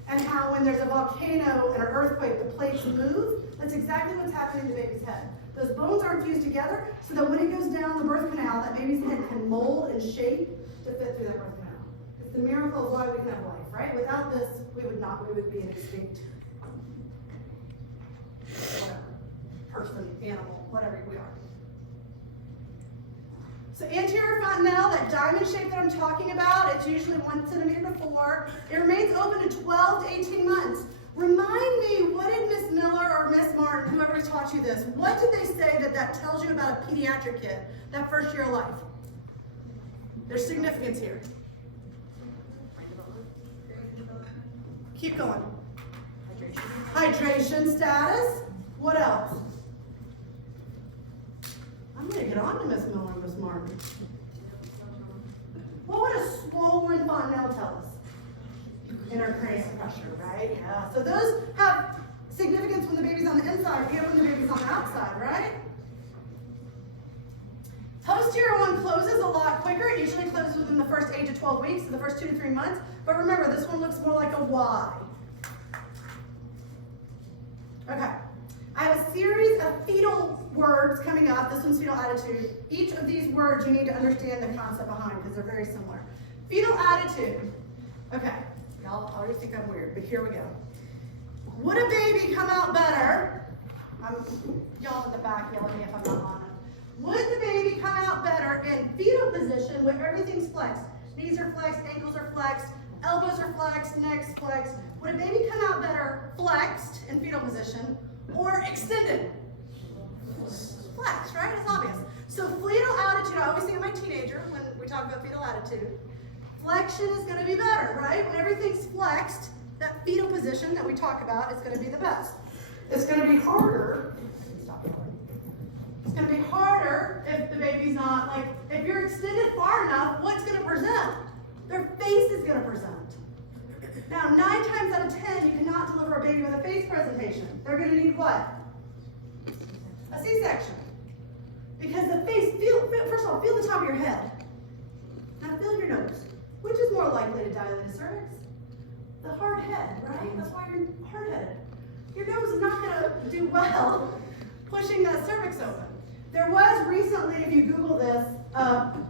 and how when there's a volcano and an earthquake, the plates move. That's exactly what's happening in the baby's head. Those bones aren't fused together so that when it goes down the birth canal, that baby's head can mold and shape to fit through that birth canal. It's the miracle of why we can have life, right? Without this, we would be an extinct whatever, person, animal, whatever we are. So anterior fontanelle, that diamond shape that I'm talking about, it's usually 1 centimeter to 4. It remains open to 12 to 18 months. Remind me, what did Miss Miller or Miss Martin, whoever taught you this, what did they say that tells you about a pediatric kid, that first year of life? There's significance here. Keep going. Hydration status. What else? I'm going to get on to Miss Miller and Miss Martin. What would a swollen fontanelle tell us? Intracranial pressure, right? Yeah. So those have significance when the baby's on the inside and when the baby's on the outside, right? Posterior one closes a lot quicker. It usually closes within the first 8 to 12 weeks, so the first 2 to 3 months. But remember, this one looks more like a Y. Okay. I have a series of fetal words coming up. This one's fetal attitude. Each of these words you need to understand the concept behind because they're very similar. Fetal attitude. Okay. Y'all already think I'm weird, but here we go. Would a baby come out better? Y'all in the back yelling at me if I'm not on it. Would the baby come out better in fetal position where everything's flexed? Knees are flexed, ankles are flexed, elbows are flexed, neck's flexed. Would a baby come out better flexed in fetal position or extended? Flexed, right? It's obvious. So fetal attitude, I always think of my teenager when we talk about fetal attitude. Flexion is going to be better, right? When everything's flexed, that fetal position that we talk about is going to be the best. It's going to be harder. It's going to be harder if the baby's not, like, if you're extended far enough, what's going to present? Their face is going to present. Now, 9 times out of 10, you cannot deliver a baby with a face presentation. They're going to need what? A C-section. Because the face, first of all, feel the top of your head. Now feel your nose. Which is more likely to dilate a cervix? The hard head, right? That's why you're hard-headed. Your nose is not going to do well pushing that cervix open. There was recently, if you Google this,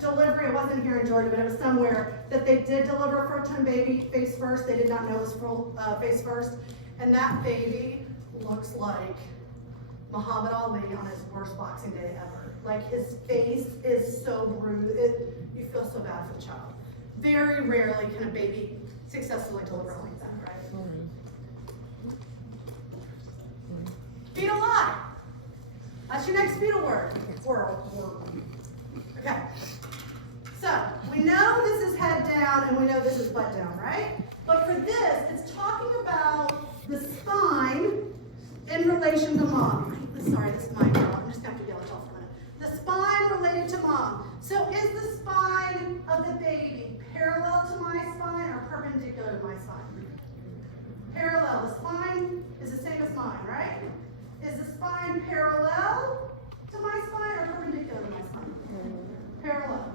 delivery, it wasn't here in Georgia, but it was somewhere, that they did deliver a first-time baby face first. They did not know it was full face first. And that baby looks like Muhammad Ali on his worst boxing day ever. Like his face is so bruised, you feel so bad for the child. Very rarely can a baby successfully deliver like that, right? Fetal lie. That's your next fetal word. Okay. So, we know this is head down and we know this is butt down, right? But for this, it's talking about the spine in relation to mom. Sorry, this is my girl. I'm just going to have to yell at y'all for a minute. The spine related to mom. So is the spine of the baby parallel to my spine or perpendicular to my spine? Parallel. The spine is the same as mine, right? Is the spine parallel to my spine or perpendicular to my spine? Parallel.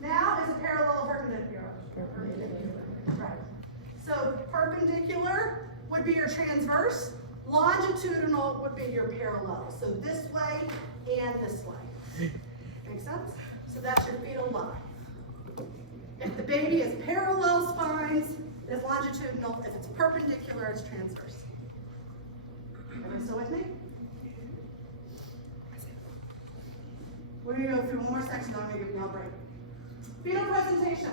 Now, is it parallel or perpendicular? Perpendicular. Right. So perpendicular would be your transverse. Longitudinal would be your parallel. So this way and this way. Make sense? So that's your fetal lie. If the baby is parallel spines, it's longitudinal. If it's perpendicular, it's transverse. Everybody still with me? We're going to go through one more section, then I'm going to give you a break. Fetal presentation.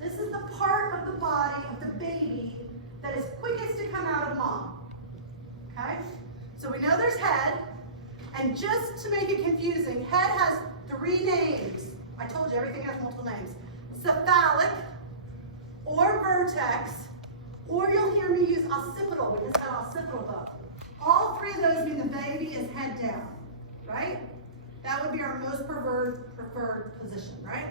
This is the part of the body of the baby that is quickest to come out of mom. Okay? So we know there's head, and just to make it confusing, head has 3 names. I told you everything has multiple names. Cephalic, or vertex, or you'll hear me use occipital, because it's got occipital bone. All 3 of those mean the baby is head down, right? That would be our most preferred position, right?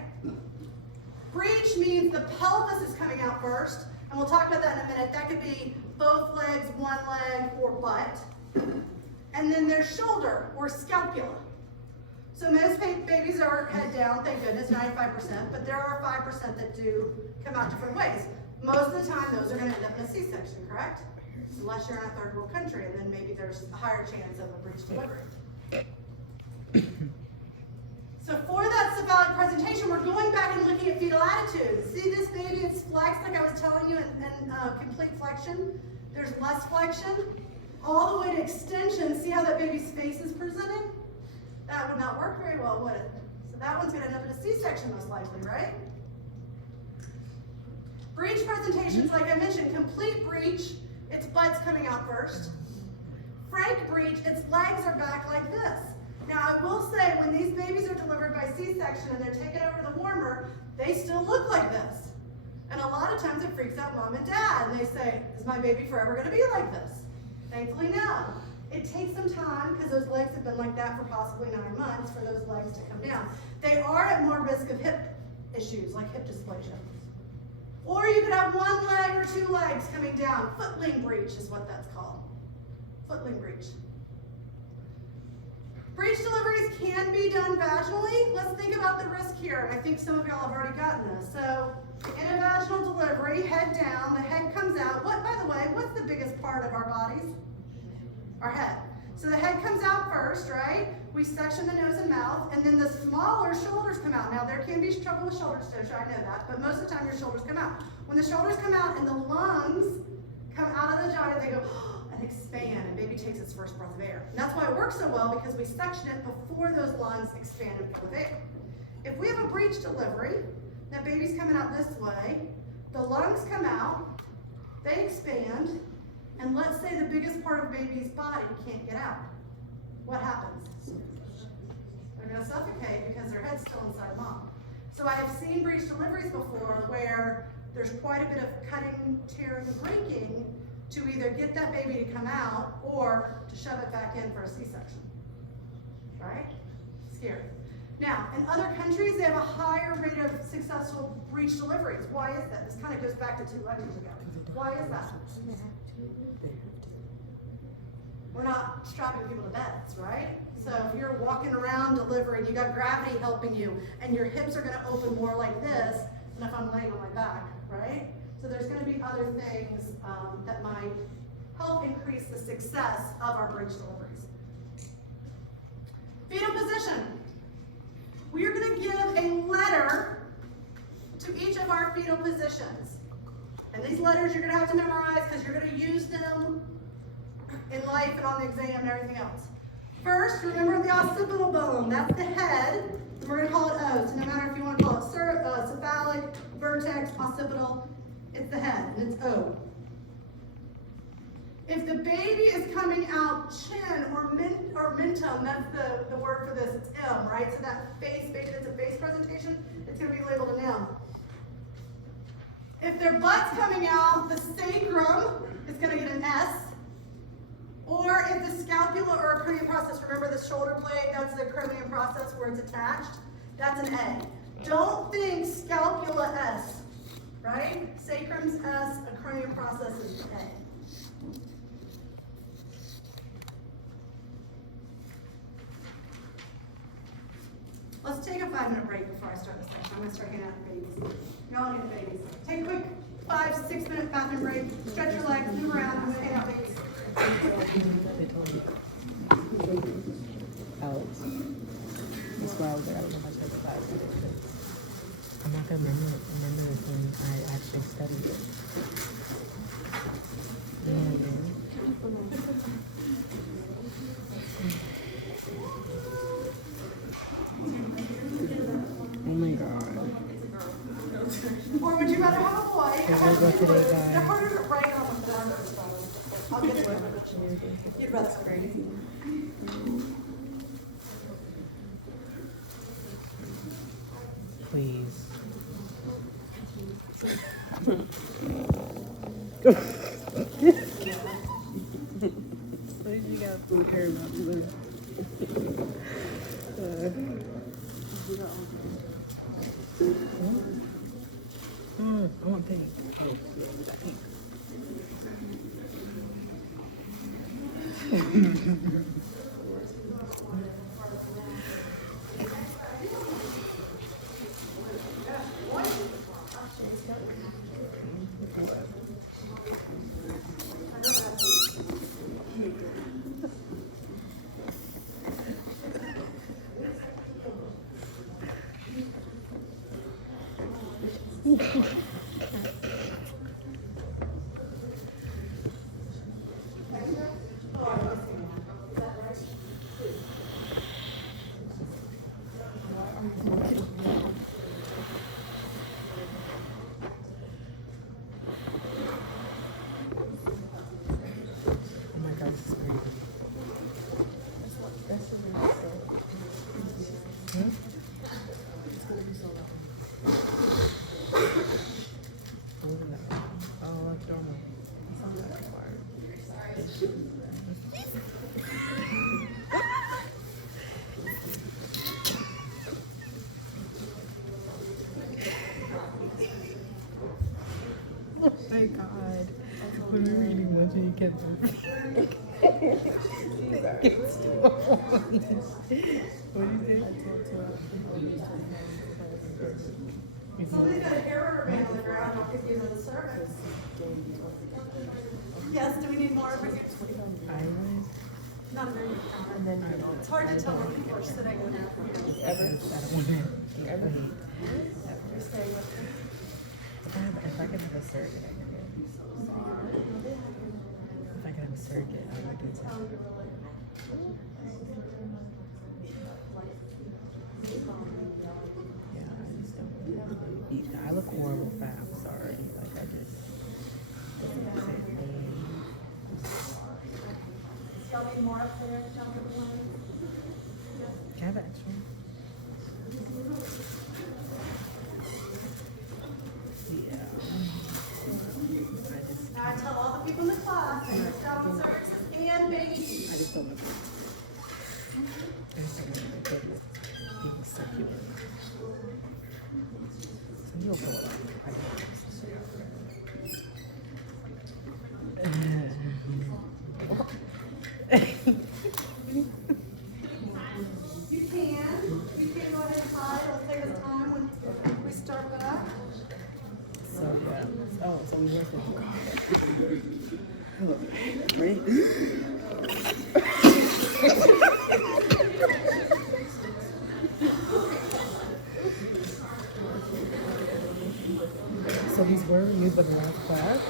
Breech means the pelvis is coming out first, and we'll talk about that in a minute. That could be both legs, one leg, or butt. And then there's shoulder, or scapula. So most babies are head down, thank goodness, 95%, but there are 5% that do come out different ways. Most of the time, those are going to end up in a C-section, correct? Unless you're in a third world country, and then maybe there's a higher chance of a breech delivery. So for that cephalic presentation, we're going back and looking at fetal attitude. See this baby, it's flexed like I was telling you in complete flexion. There's less flexion. All the way to extension. See how that baby's face is presented? That would not work very well, would it? So that one's going to end up in a C-section most likely, right? Breech presentations, like I mentioned, complete breech, its butt's coming out first. Frank breech, its legs are back like this. Now, I will say, when these babies are delivered by C-section and they're taken over the warmer, they still look like this. And a lot of times it freaks out mom and dad, and they say, is my baby forever going to be like this? Thankfully, no. It takes some time, because those legs have been like that for possibly 9 months, for those legs to come down. They are at more risk of hip issues, like hip dysplasia. Or you could have 1 leg or 2 legs coming down. Footling breech is what that's called. Footling breech. Breech deliveries can be done vaginally. Let's think about the risk here. I think some of y'all have already gotten this. So in a vaginal delivery, head down, the head comes out. What, by the way, what's the biggest part of our bodies? Our head. So the head comes out first, right? We section the nose and mouth, and then the smaller shoulders come out. Now there can be trouble with shoulder stitch, I know that, but most of the time your shoulders come out. When the shoulders come out and the lungs come out of the vagina, they go, and expand, and baby takes its first breath of air. And that's why it works so well, because we section it before those lungs expand and fill with air. If we have a breech delivery, that baby's coming out this way, the lungs come out, they expand, and let's say the biggest part of baby's body can't get out. What happens? They're going to suffocate because their head's still inside mom. So I have seen breech deliveries before where there's quite a bit of cutting, tearing, and breaking to either get that baby to come out or to shove it back in for a C-section. Right? Scary. Now, in other countries, they have a higher rate of successful breech deliveries. Why is that? This kind of goes back to 2 lectures ago. Why is that? We're not strapping people to beds, right? So if you're walking around delivering, you got gravity helping you, and your hips are going to open more like this than if I'm laying on my back, right? So there's going to be other things that might help increase the success of our breech deliveries. Fetal position. We are going to give a letter to each of our fetal positions. And these letters you're going to have to memorize because you're going to use them in life and on the exam and everything else. First, remember the occipital bone. That's the head. And we're going to call it O. So no matter if you want to call it cephalic, vertex, occipital, it's the head, and it's O. If the baby is coming out chin or mentum, that's the word for this, it's M, right? So that face, baby that's a face presentation, it's gonna be labeled an M. If their butt's coming out, the sacrum is gonna get an S. Or if the scapula or acromion process, remember the shoulder blade, that's the acromion process where it's attached, that's an A. Don't think scapula S, right? Sacrum's S, acromion process is A. Let's take a 5-minute break before I start this section. I'm gonna start handing out babies. Y'all get babies. Take a quick 5-6 minute bathroom break, stretch your legs, move around, I'm gonna hand out babies. They told me. Alex. That's why I was there. I don't know if I said the class. I'm not gonna remember this when I actually studied it. Yeah, man. Oh my god. Or would you rather have a boy? Can we go today, They're guys? harder to write on the form. I'll get to it. You'd rather agree. Please. What did you got food care about blue? I want pink. Oh, yeah, that pink. Oh my god, this is great. Hmm? What is that? Oh, that's normal. Oh my god. When we were eating lunch and you kept what do you think? Somebody's got an error remain on the ground, I'll give you the service. Yes, do we need more? Eyeliner? Not a very good counter. It's hard to tell when people are sitting in there. Ever? I don't want to ever eat. If I could have a surrogate, I could get. If I could have a surrogate, I would do that. Yeah, I just don't eat. I look horrible fat. I'm sorry. Like I just. Y'all need more up there, gentlemen? Can I have extra? Yeah. Now I tell all the people in the class, that your staff and services and babies. I just don't know. I just don't know the baby. He was so cute. So you'll go up. I You can go ahead and hide, let's take the time when we start back. So yeah. Oh, so we went So these were used by the last class.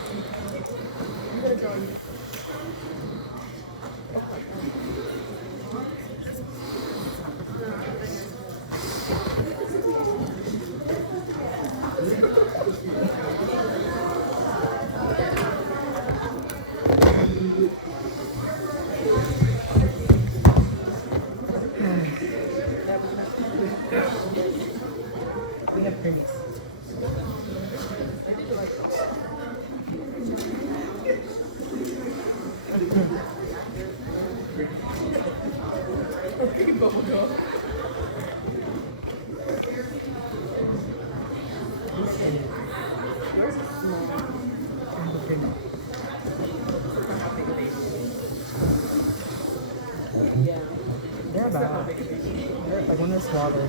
And yours is small. I have a big one. Yeah. They're about. They're like when they're smaller.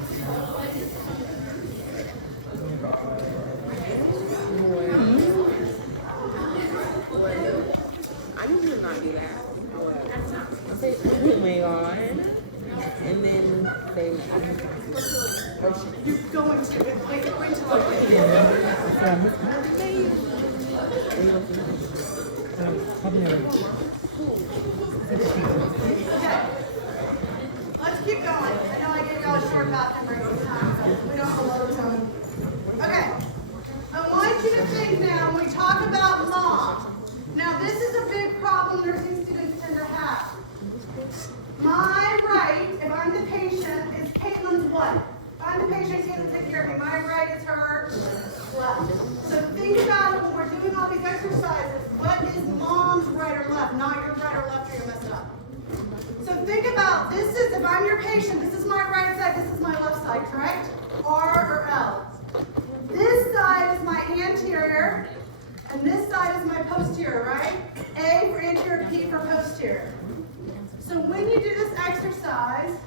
I usually not do that. They put me on, and then they. You're going to, wait till I Okay. Let's keep going. I know I gave y'all a short bathroom break this time, but we don't have a lot of time. Okay. I want you to think now when we talk about mom. Now this is a big problem nursing students tend to have. My right, if I'm the patient, is Caitlin's what? If I'm the patient, Caitlin take care of me. My right is her left. So think about it when we're doing all these exercises. What is mom's right or left? Not your right or left or you'll mess it up. So think about, this is, if I'm your patient, this is my right side, this is my left side, correct? R or L. This side is my anterior, and this side is my posterior, right? A for anterior, P for posterior. So when you do this exercise,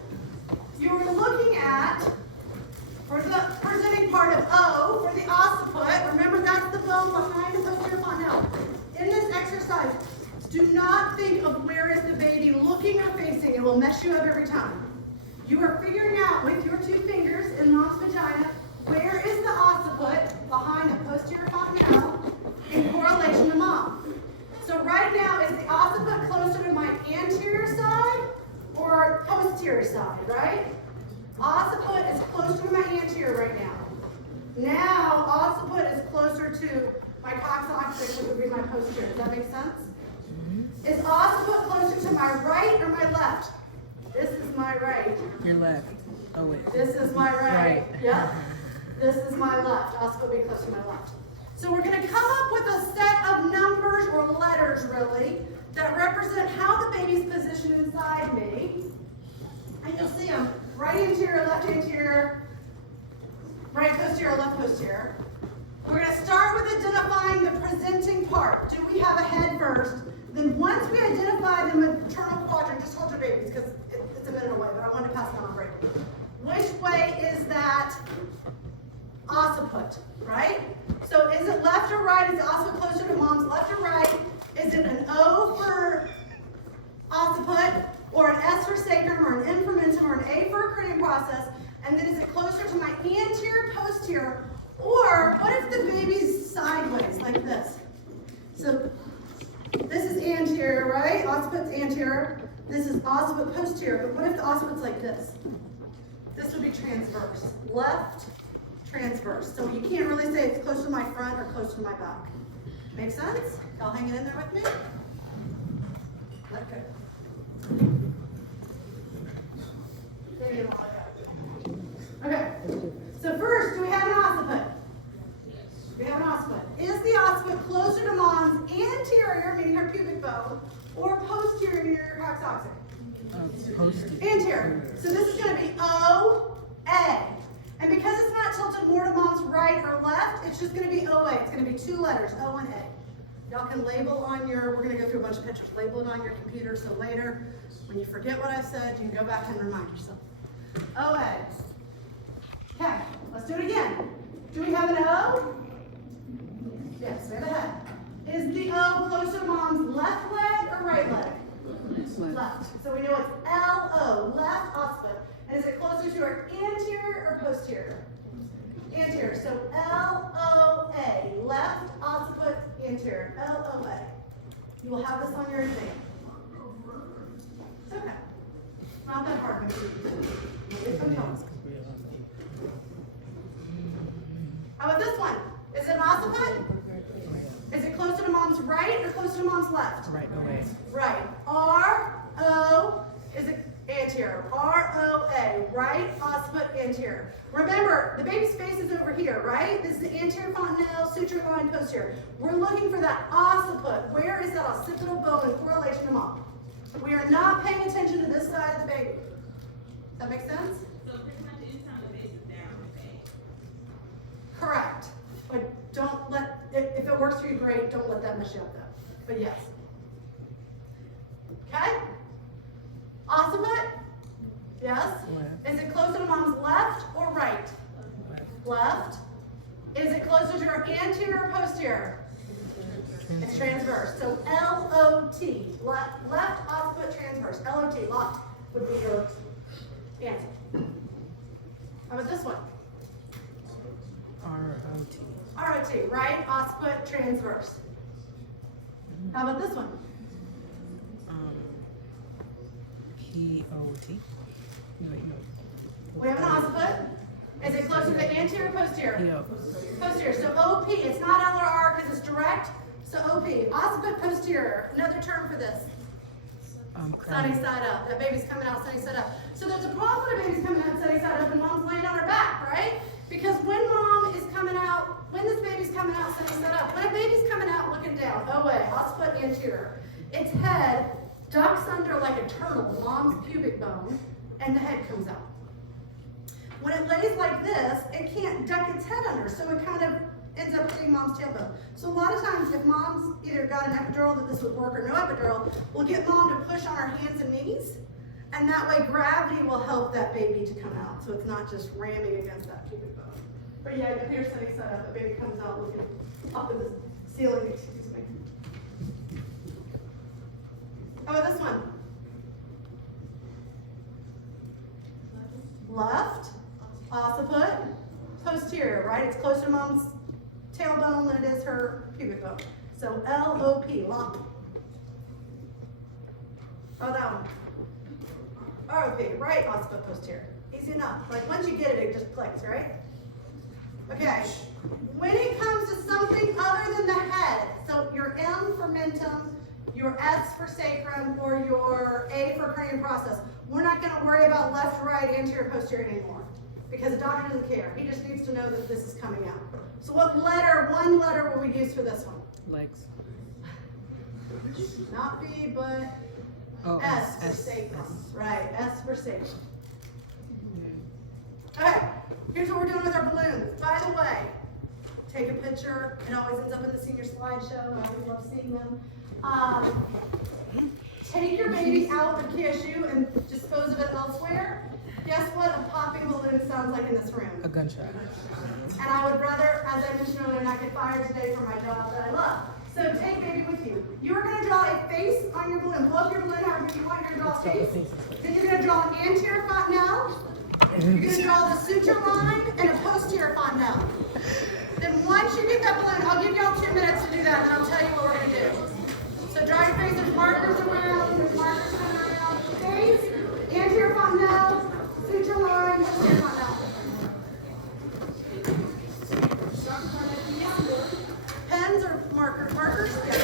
you're looking at, for the presenting part of O, for the occiput, remember that's the bone behind the posterior fontanelle. In this exercise, do not think of where is the baby looking or facing. It will mess you up every time. You are figuring out with your two fingers in mom's vagina, where is the occiput behind the posterior fontanelle in correlation to mom. So right now, is the occiput closer to my anterior side or posterior side, right? Occiput is closer to my anterior right now. Now, occiput is closer to my coxsacus, which would be my posterior. Does that make sense? Is occiput closer to my right or my left? This is my right. Your left. Oh wait. This is my right. Right. Yep. This is my left. Occiput will be close to my left. So we're going to come up with a set of numbers or letters, really, that represent how the baby's positioned inside me. And you'll see them. Right anterior, left anterior, right posterior, left posterior. We're going to start with identifying the presenting part. Do we have a head first? Then once we identify the maternal quadrant, just hold your babies because it's a minute away, but I wanted to pass it on break. Which way is that occiput, right? So is it left or right? Is the occiput closer to mom's left or right? Is it an O for occiput, or an S for sacrum, or an M for mentum, or an A for cranial process? And then is it closer to my anterior, posterior? Or what if the baby's sideways, like this? So this is anterior, right? Occiput's anterior. This is occiput posterior. But what if the occiput's like this? This would be transverse. Left, transverse. So you can't really say it's close to my front or close to my back. Make sense? Y'all hanging in there with me? Okay. Okay. So first, do we have an occiput? We have an occiput. Is the occiput closer to mom's anterior, meaning her pubic bone, or posterior, meaning her coxsacus? Anterior. So this is going to be O-A. And because it's not tilted more to mom's right or left, it's just going to be O-A. It's going to be two letters, O and A. Y'all can label on your, we're going to go through a bunch of pictures, label it on your computer so later, when you forget what I said, you can go back and remind yourself. O-A. Okay, let's do it again. Do we have an O? Yes, we have a head. Is the O closer to mom's left leg or right leg? Left. So we know it's L-O, left occiput. And is it closer to her anterior or posterior? Anterior. So L-O-A, left occiput, anterior. L-O-A. You will have this on your exam. It's okay. It's not that hard. How about this one? Is it an occiput? Is it closer to mom's right or closer to mom's left? Right away. Right. R-O, is it anterior? R-O-A, right occiput, anterior. Remember, the baby's face is over here, right? This is the anterior fontanelle, suture line, posterior. We're looking for that occiput. Where is that occipital bone in correlation to mom? We are not paying attention to this side of the baby. Does that make sense? So pretty much anytime the base is down, okay? Correct. But it works for you, great. Don't let that mess you up though. But yes. Okay? Occiput? Yes? Left. Is it closer to mom's left or right? Left. Is it closer to her anterior or posterior? It's transverse. So L-O-T. Left occiput transverse. L-O-T. Locked would be your answer. How about this one? R-O-T. R-O-T. Right occiput transverse. How about this one? P-O-T. No, wait, no. We have an occiput. Is it closer to the anterior or posterior? P-O. Posterior. So OP. It's not L or R because it's direct. So OP. Occiput posterior. Another term for this. Sunny side up. That baby's coming out sunny side up. So there's a problem when a baby's coming out sunny side up and mom's laying on her back, right? Because when mom is coming out, when this baby's coming out sunny side up, when a baby's coming out looking down, OA, occiput anterior, its head ducks under like a turtle, mom's pubic bone, and the head comes out. When it lays like this, it can't duck its head under, so it kind of ends up hitting mom's tailbone. So a lot of times, if mom's either got an epidural that this would work or no epidural, we'll get mom to push on her hands and knees, and that way gravity will help that baby to come out, so it's not just ramming against that pubic bone. But yeah, if you're sitting side up, the baby comes out looking up in the ceiling, excuse me. How about this one? Left, occiput, posterior, right? It's closer to mom's tailbone than it is her pubic bone. So L-O-P, lock. Oh, that one. R-O-P, right occiput posterior. Easy enough. Like once you get it, it just clicks, right? Okay. When it comes to something other than the head, so your M for mentum, your S for sacrum, or your A for cranial process, we're not going to worry about left, right, anterior, posterior anymore. Because the doctor doesn't care. He just needs to know that this is coming out. So what letter, one letter will we use for this one? Legs. Not B, but Oh, S for S. sacrum. Right, S for sacrum. Okay, here's what we're doing with our balloons. By the way, take a picture. It always ends up in the senior slideshow. I always love seeing them. Take your baby out of the KSU and dispose of it elsewhere. Guess what a popping balloon sounds like in this room? A gunshot. And I would rather, as I mentioned earlier, not get fired today for my job that I love. So take baby with you. You're going to draw a face on your balloon. Pull up your balloon however you want. You're going to draw a face. Then you're going to draw an anterior fontanelle. You're going to draw the suture line and a posterior fontanelle. Then once you get that balloon, I'll give y'all 2 minutes to do that, and I'll tell you what we're going to do. So draw your face. There's markers around. There's markers coming around. Face, anterior fontanelle, suture line, posterior fontanelle. Pens or markers? Markers? Yes.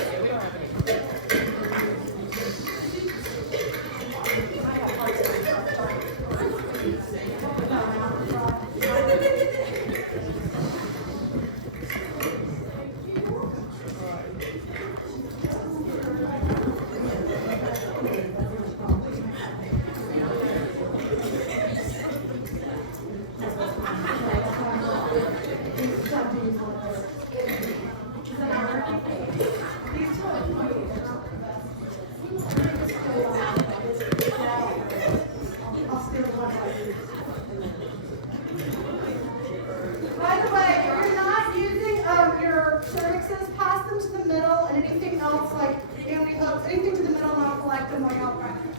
By the way, if you're not using your cervixes, pass them to the middle, and anything else like family hooks, anything to the middle, and I'll collect them while y'all practice.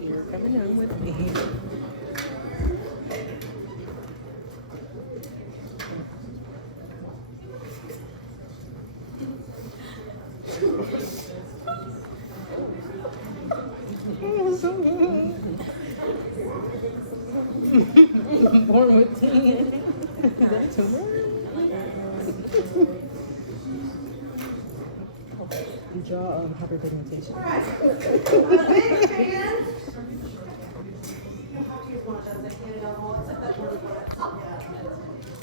You're coming in with me. Born with 10. That's a word. You draw hyperpigmentation. All right. I'm a big fan.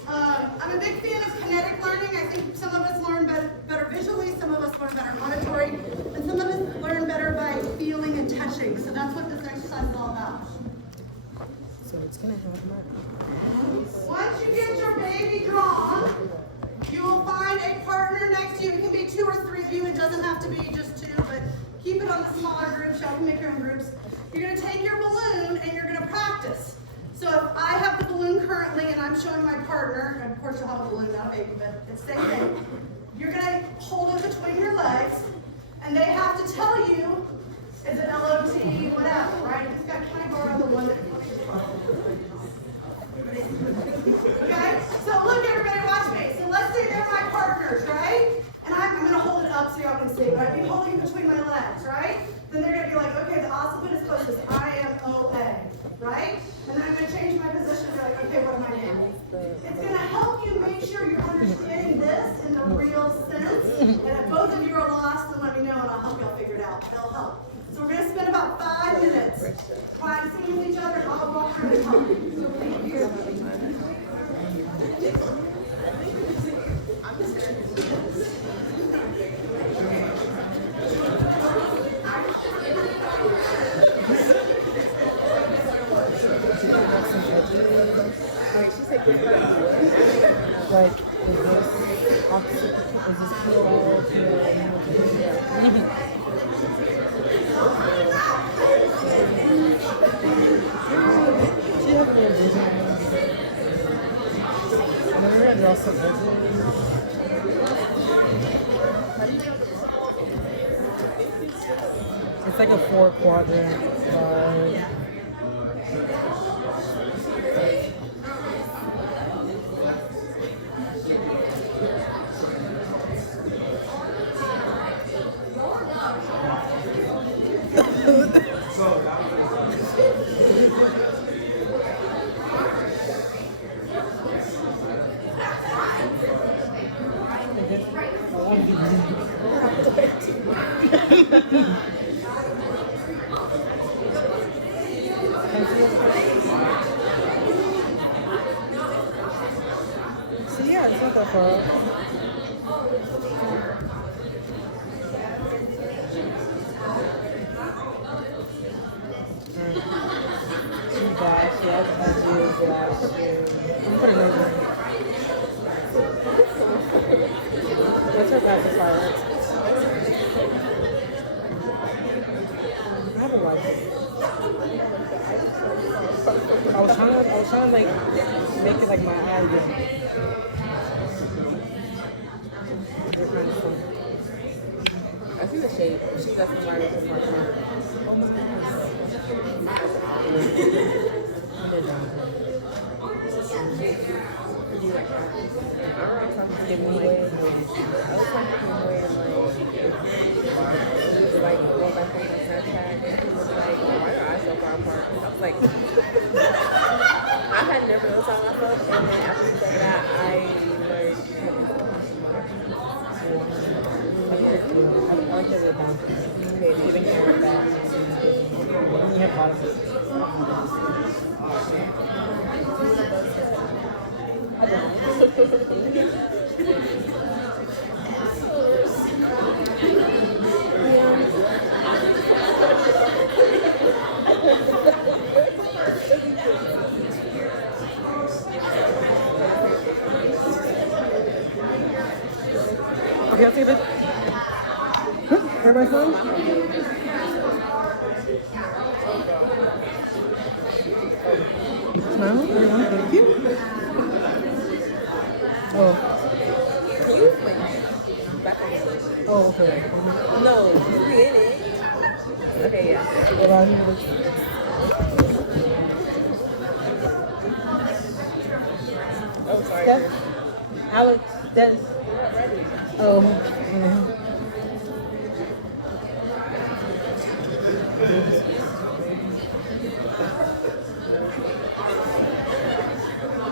I'm a big fan of kinetic learning. I think some of us learn better visually, some of us learn better auditory, and some of us learn better by feeling and touching. So that's what this exercise is all about. So it's gonna have my Once you get your baby drawn, you will find a smaller groups, y'all can make your own groups. You're gonna take your balloon and you're gonna practice. So if I have the balloon currently and I'm showing my partner, and of course you'll have a balloon, not a baby, but it's the same thing. You're gonna hold it between your legs and they have to tell you, is it LOT, whatever, right? Just got kind of borrow the one that okay? So look everybody, watch me. So let's say they're my partners, right? And I'm gonna hold it up so y'all can see, but I'd be holding it between my legs, right? Then they're gonna be like, okay, the occiput is close to I-M-O-A, right? And then I'm gonna change my position and be like, okay, what am I doing? It's gonna help you make sure you're understanding this in the real sense. And if both of you are lost, then let me know and I'll help y'all figure it out. It'll help. So we're gonna spend about 5 minutes practicing with each other and I'll walk around and help you. Like, is this opposite? Is this POL? She has me a vision. And then we're gonna draw some edges. It's like a 4-quadrant. So yeah, it's not that far. Gosh, yes, I do. Gosh, I'm putting it in. What's her pacifier? I haven't liked it. I was trying to like make it like my eye again. I see the shape. That's the line of the marker. Give me away. I was talking to her and like going back on Snapchat and she was like, why are your eyes so far apart? I was like, I had never noticed on myself and then after you said that I learned I like it down. Okay, giving care of that. You have bottom. I don't. Okay, I'll see this. Everybody fine? No? Thank you. Oh. Can you like back on this? Oh, okay. No, you in it. Okay, yeah. Well, I need to Oh, sorry. Steph, Alex, Des. Oh. Mhm.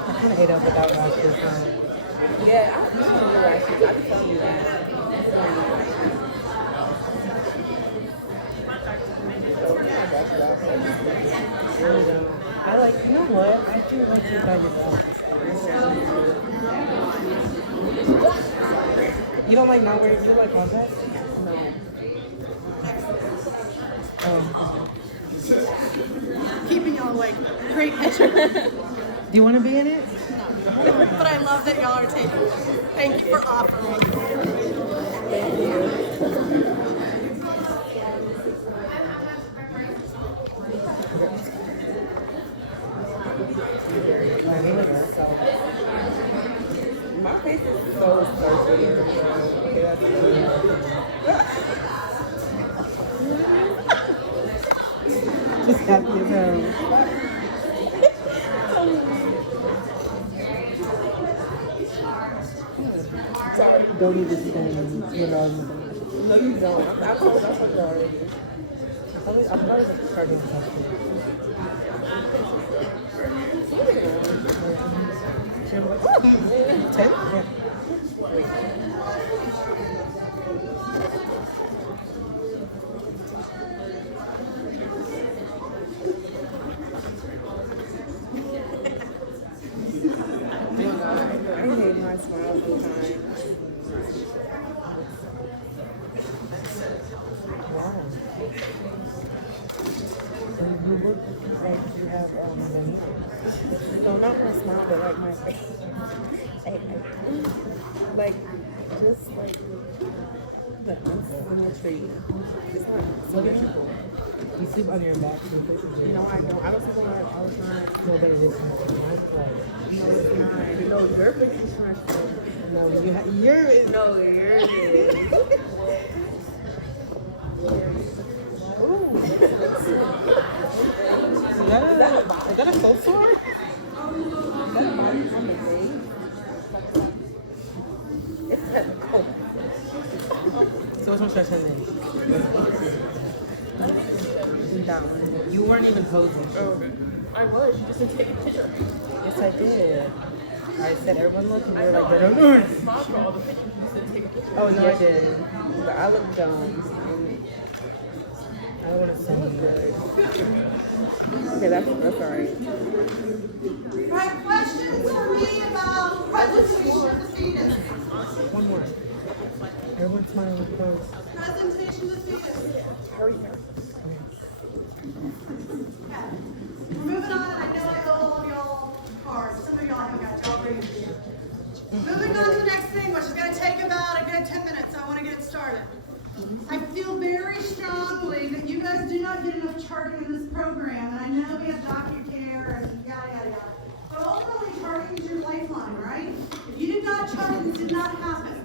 I kind of ate up without watch this time. Yeah, I don't realize you. I just told you that. I like, you know what? I do like to try your dog. You don't like not wearing, do you like contacts? No. Oh. Keeping y'all awake. Great picture. Do you want to be in it? But I love that y'all are taking it. Thank you for offering. Thank you. face is so circular. Okay, that's Just happy as hell. Don't need to stand, you know. No, you don't. I told you already. I thought it was starting something. Ten? Yeah. I hate my smile sometimes. Wow. And you look like you have veneers. No, not my smile, but like my face. Like, just like the unsymmetry. It's not symmetrical. You sleep on your back too. No, I don't. I don't sleep on my back all the time. No, but it is not. No, it's not. No, your face is symmetrical. No, you're. No, yours is. Ooh. Is that a soap sword? It's technical. So which one's your name? Down. You weren't even posing. I was. You just didn't take a picture. Yes, I did. I said everyone look and you were like, they don't. Smile for all the pictures. You just didn't take a picture. Oh no, I did. But I look dumb. I don't want to send you. Okay, that's alright. Right, questions for me about presentation of the fetus? One more. Everyone's smiling with pose. Presentation of the fetus. Hurry. Okay. We're moving on, and I know I owe all of y'all cards. Some of y'all haven't got y'all bring it. Moving on to the next thing, which is going to take about a good 10 minutes. I want to get it started. I feel very strongly that you guys do not get enough charting in this program, and I know we have DocuCare and yada, yada, yada. But ultimately, charting is your lifeline, right? If you did not chart it, this did not happen.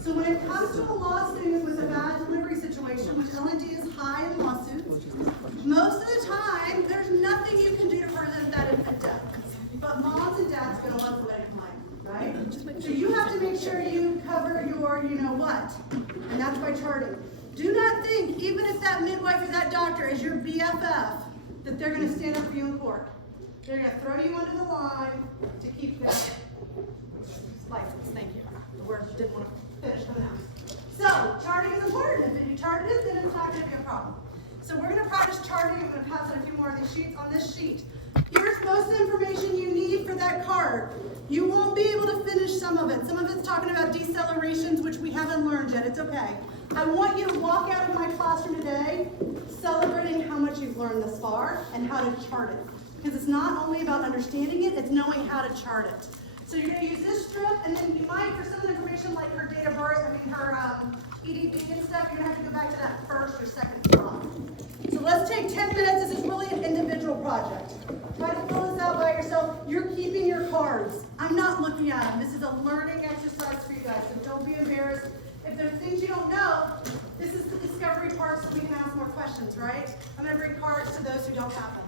So when it comes to a lawsuit with a bad delivery situation, which LNG is high in lawsuits, most of the time, there's nothing you can do to prevent that infant death. But moms and dads are going to want the wedding line, right? So you have to make sure you cover your, you know what, and that's by charting. Do not think, even if that midwife or that doctor is your BFF, that they're going to stand up for you in court. They're going to throw you under the line to keep their license. Thank you. The word didn't want to finish coming out. So, charting is important. If you charted it, then it's not going to be a problem. So we're going to practice charting. I'm going to pass out a few more of these sheets. On this sheet, here's most of the information you need for that card. You won't be able to finish some of it. Some of it's talking about decelerations, which we haven't learned yet. It's okay. I want you to walk out of my classroom today celebrating how much you've learned thus far and how to chart it. Because it's not only about understanding it, it's knowing how to chart it. So you're going to use this strip, and then you might, for some of the information like her date of birth, her EDB and stuff, you're going to have to go back to that first or second slide. So let's take 10 minutes. This is really an individual project. Try to fill this out by yourself. You're keeping your cards. I'm not looking at them. This is a learning exercise for you guys, so don't be embarrassed. If there's things you don't know, this is the discovery part so we can ask more questions, right? I'm going to bring cards to those who don't have them.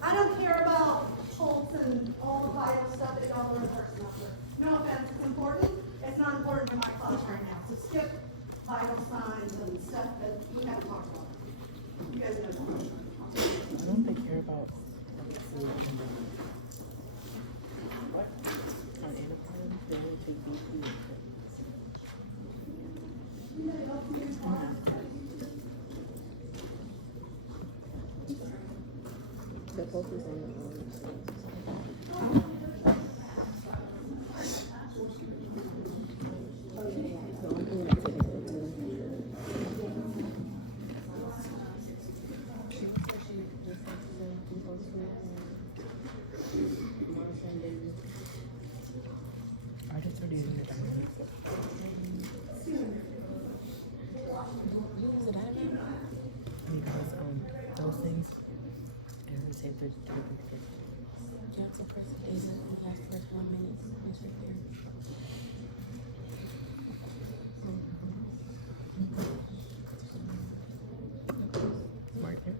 I don't care about Pulse and all the vital stuff that y'all learn first semester. No offense, it's important. It's not important in my class right now. So skip vital signs and stuff that we haven't talked about. You guys know that. I don't think care about food and what? On Anaheim, they went to BP. The focus on the if it's tripping. Yeah, it's the first days that we have for 12 minutes. It's right there. Market.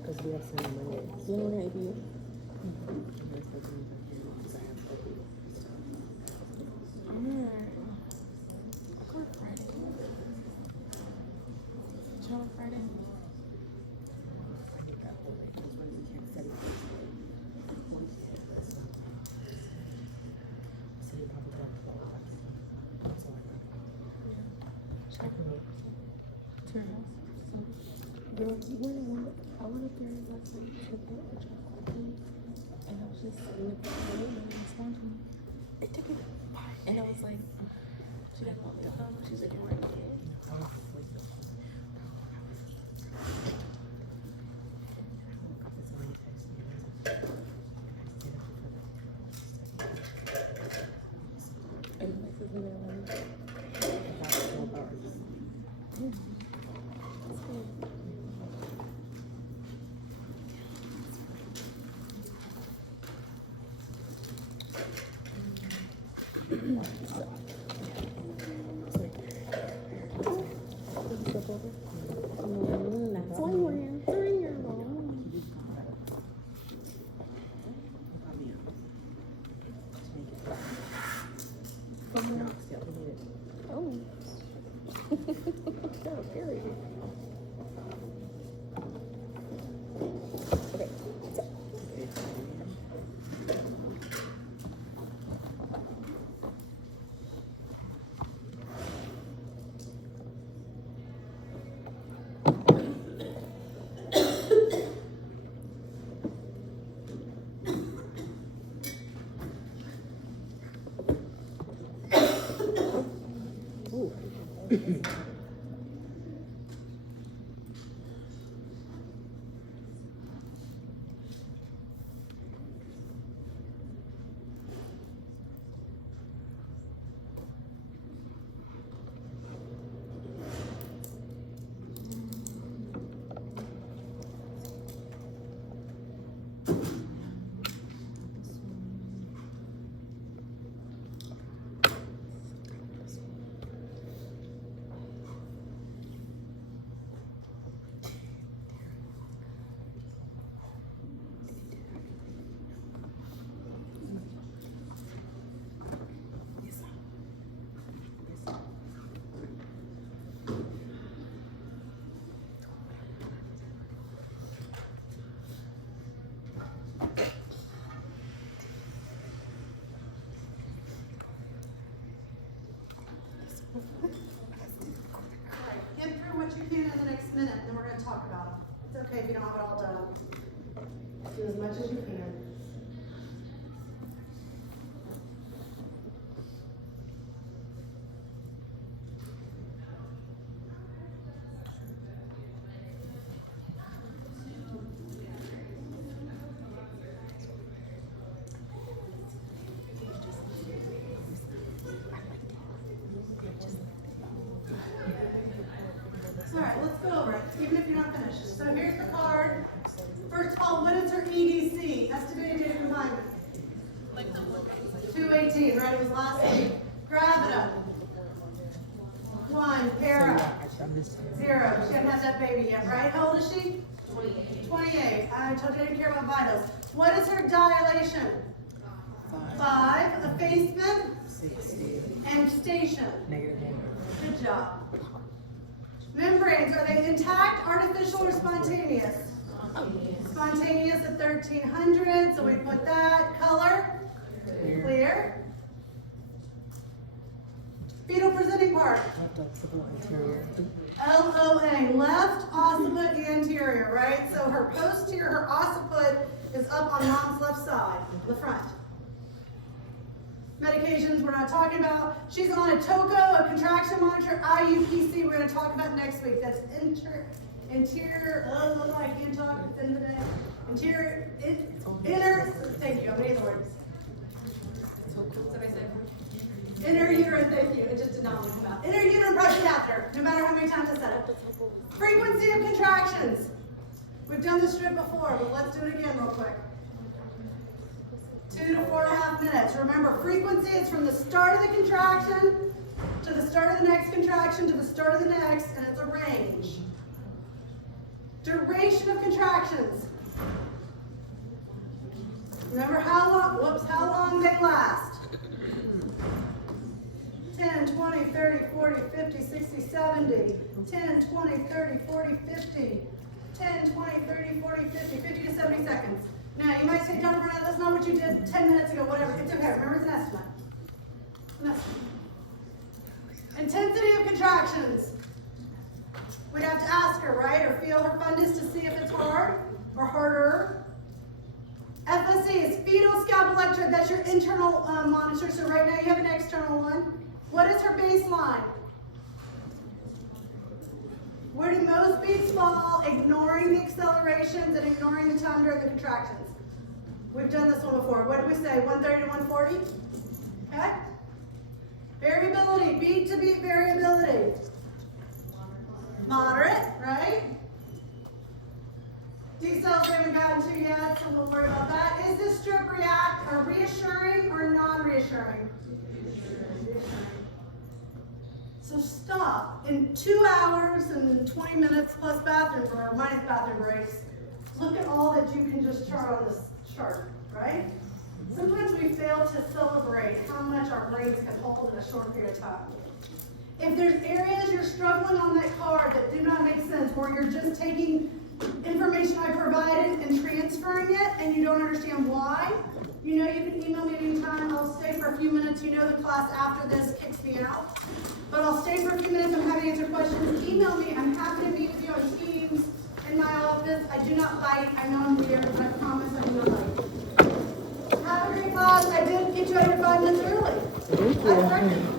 Because we have Sunday Monday. You know what I do? Go Friday. Chill on Friday. I went up there last night to get a chocolate, and I was just sitting with the room and responding. It took me 5, and I was like, she doesn't want me to come. She's like, you're right here. And this is in That's why we're in 3-year-old. Oh. Got a period. Okay. okay if you don't have it all done. Do as much as you can. All right, let's go over it, even if you're not finished. So here's the card. First of all, what is her EDC? Estimated daily reminder. 218, right? It was last week. Gravida. 1. Para. I'm just 0. She hasn't had that baby yet, right? How old is she? 28. I told you I didn't care about vitals. What is her dilation? 5. Effacement 60, and station. -1. Good job. Membranes, are they intact, artificial, or spontaneous? Spontaneous at 1300, so we put that. Color? Clear. Fetal presenting part? Left occipital anterior. LOA, left occiput anterior, right? So her posterior, her occiput is up on mom's left side, the front. Medications we're not talking about. She's on a TOCO, a contraction monitor, IUPC, we're gonna talk about next week. That's interior, oh, I can't talk at the end of the day. Interior, inner, thank you, I'm gonna use the words. Inner uterine, thank you, it just did not want to come out. Inner uterine breast catheter, no matter how many times I said it. Frequency of contractions. We've done this strip before, but let's do it again real quick. 2 to 4.5 minutes. Remember, frequency is from the start of the contraction to the start of the next contraction to the start of the next, and it's a range. Duration of contractions. Remember how long they last. 10, 20, 30, 40, 50, 60, 70. 10, 20, 30, 40, 50. 10, 20, 30, 40, 50, 50 to 70 seconds. Now, you might say, Jennifer, that's not what you did 10 minutes ago, whatever. It's okay. Remember, it's an estimate. An estimate. Intensity of contractions. We'd have to ask her, right? Or feel her fundus to see if it's hard or harder. FSC is fetal scalp electrode. That's your internal monitor. So right now you have an external one. What is her baseline? Where do most beats fall? Ignoring the accelerations and ignoring the time during the contractions. We've done this one before. What did we say? 130 to 140? Okay? Variability, beat to beat variability. Moderate, right? D-cells we haven't gotten to yet, so we'll worry about that. Is this strip reassuring or non-reassuring? So stop. In 2 hours and 20 minutes plus bathroom or minus bathroom breaks, look at all that you can just chart on this chart, right? Sometimes we fail to celebrate how much our brains can hold in a short period of time. If there's areas you're struggling on that card that do not make sense, where you're just taking information I provided and transferring it and you don't understand why, you know you can email me anytime. I'll stay for a few minutes. You know the class after this kicks me out. But I'll stay for a few minutes. I'm happy to answer questions. Email me. I'm happy to meet with you on Teams in my office. I do not bite. I know I'm weird, but I promise I do not bite. Have a great class. I did get you out here 5 minutes early. Thank you. That's perfect.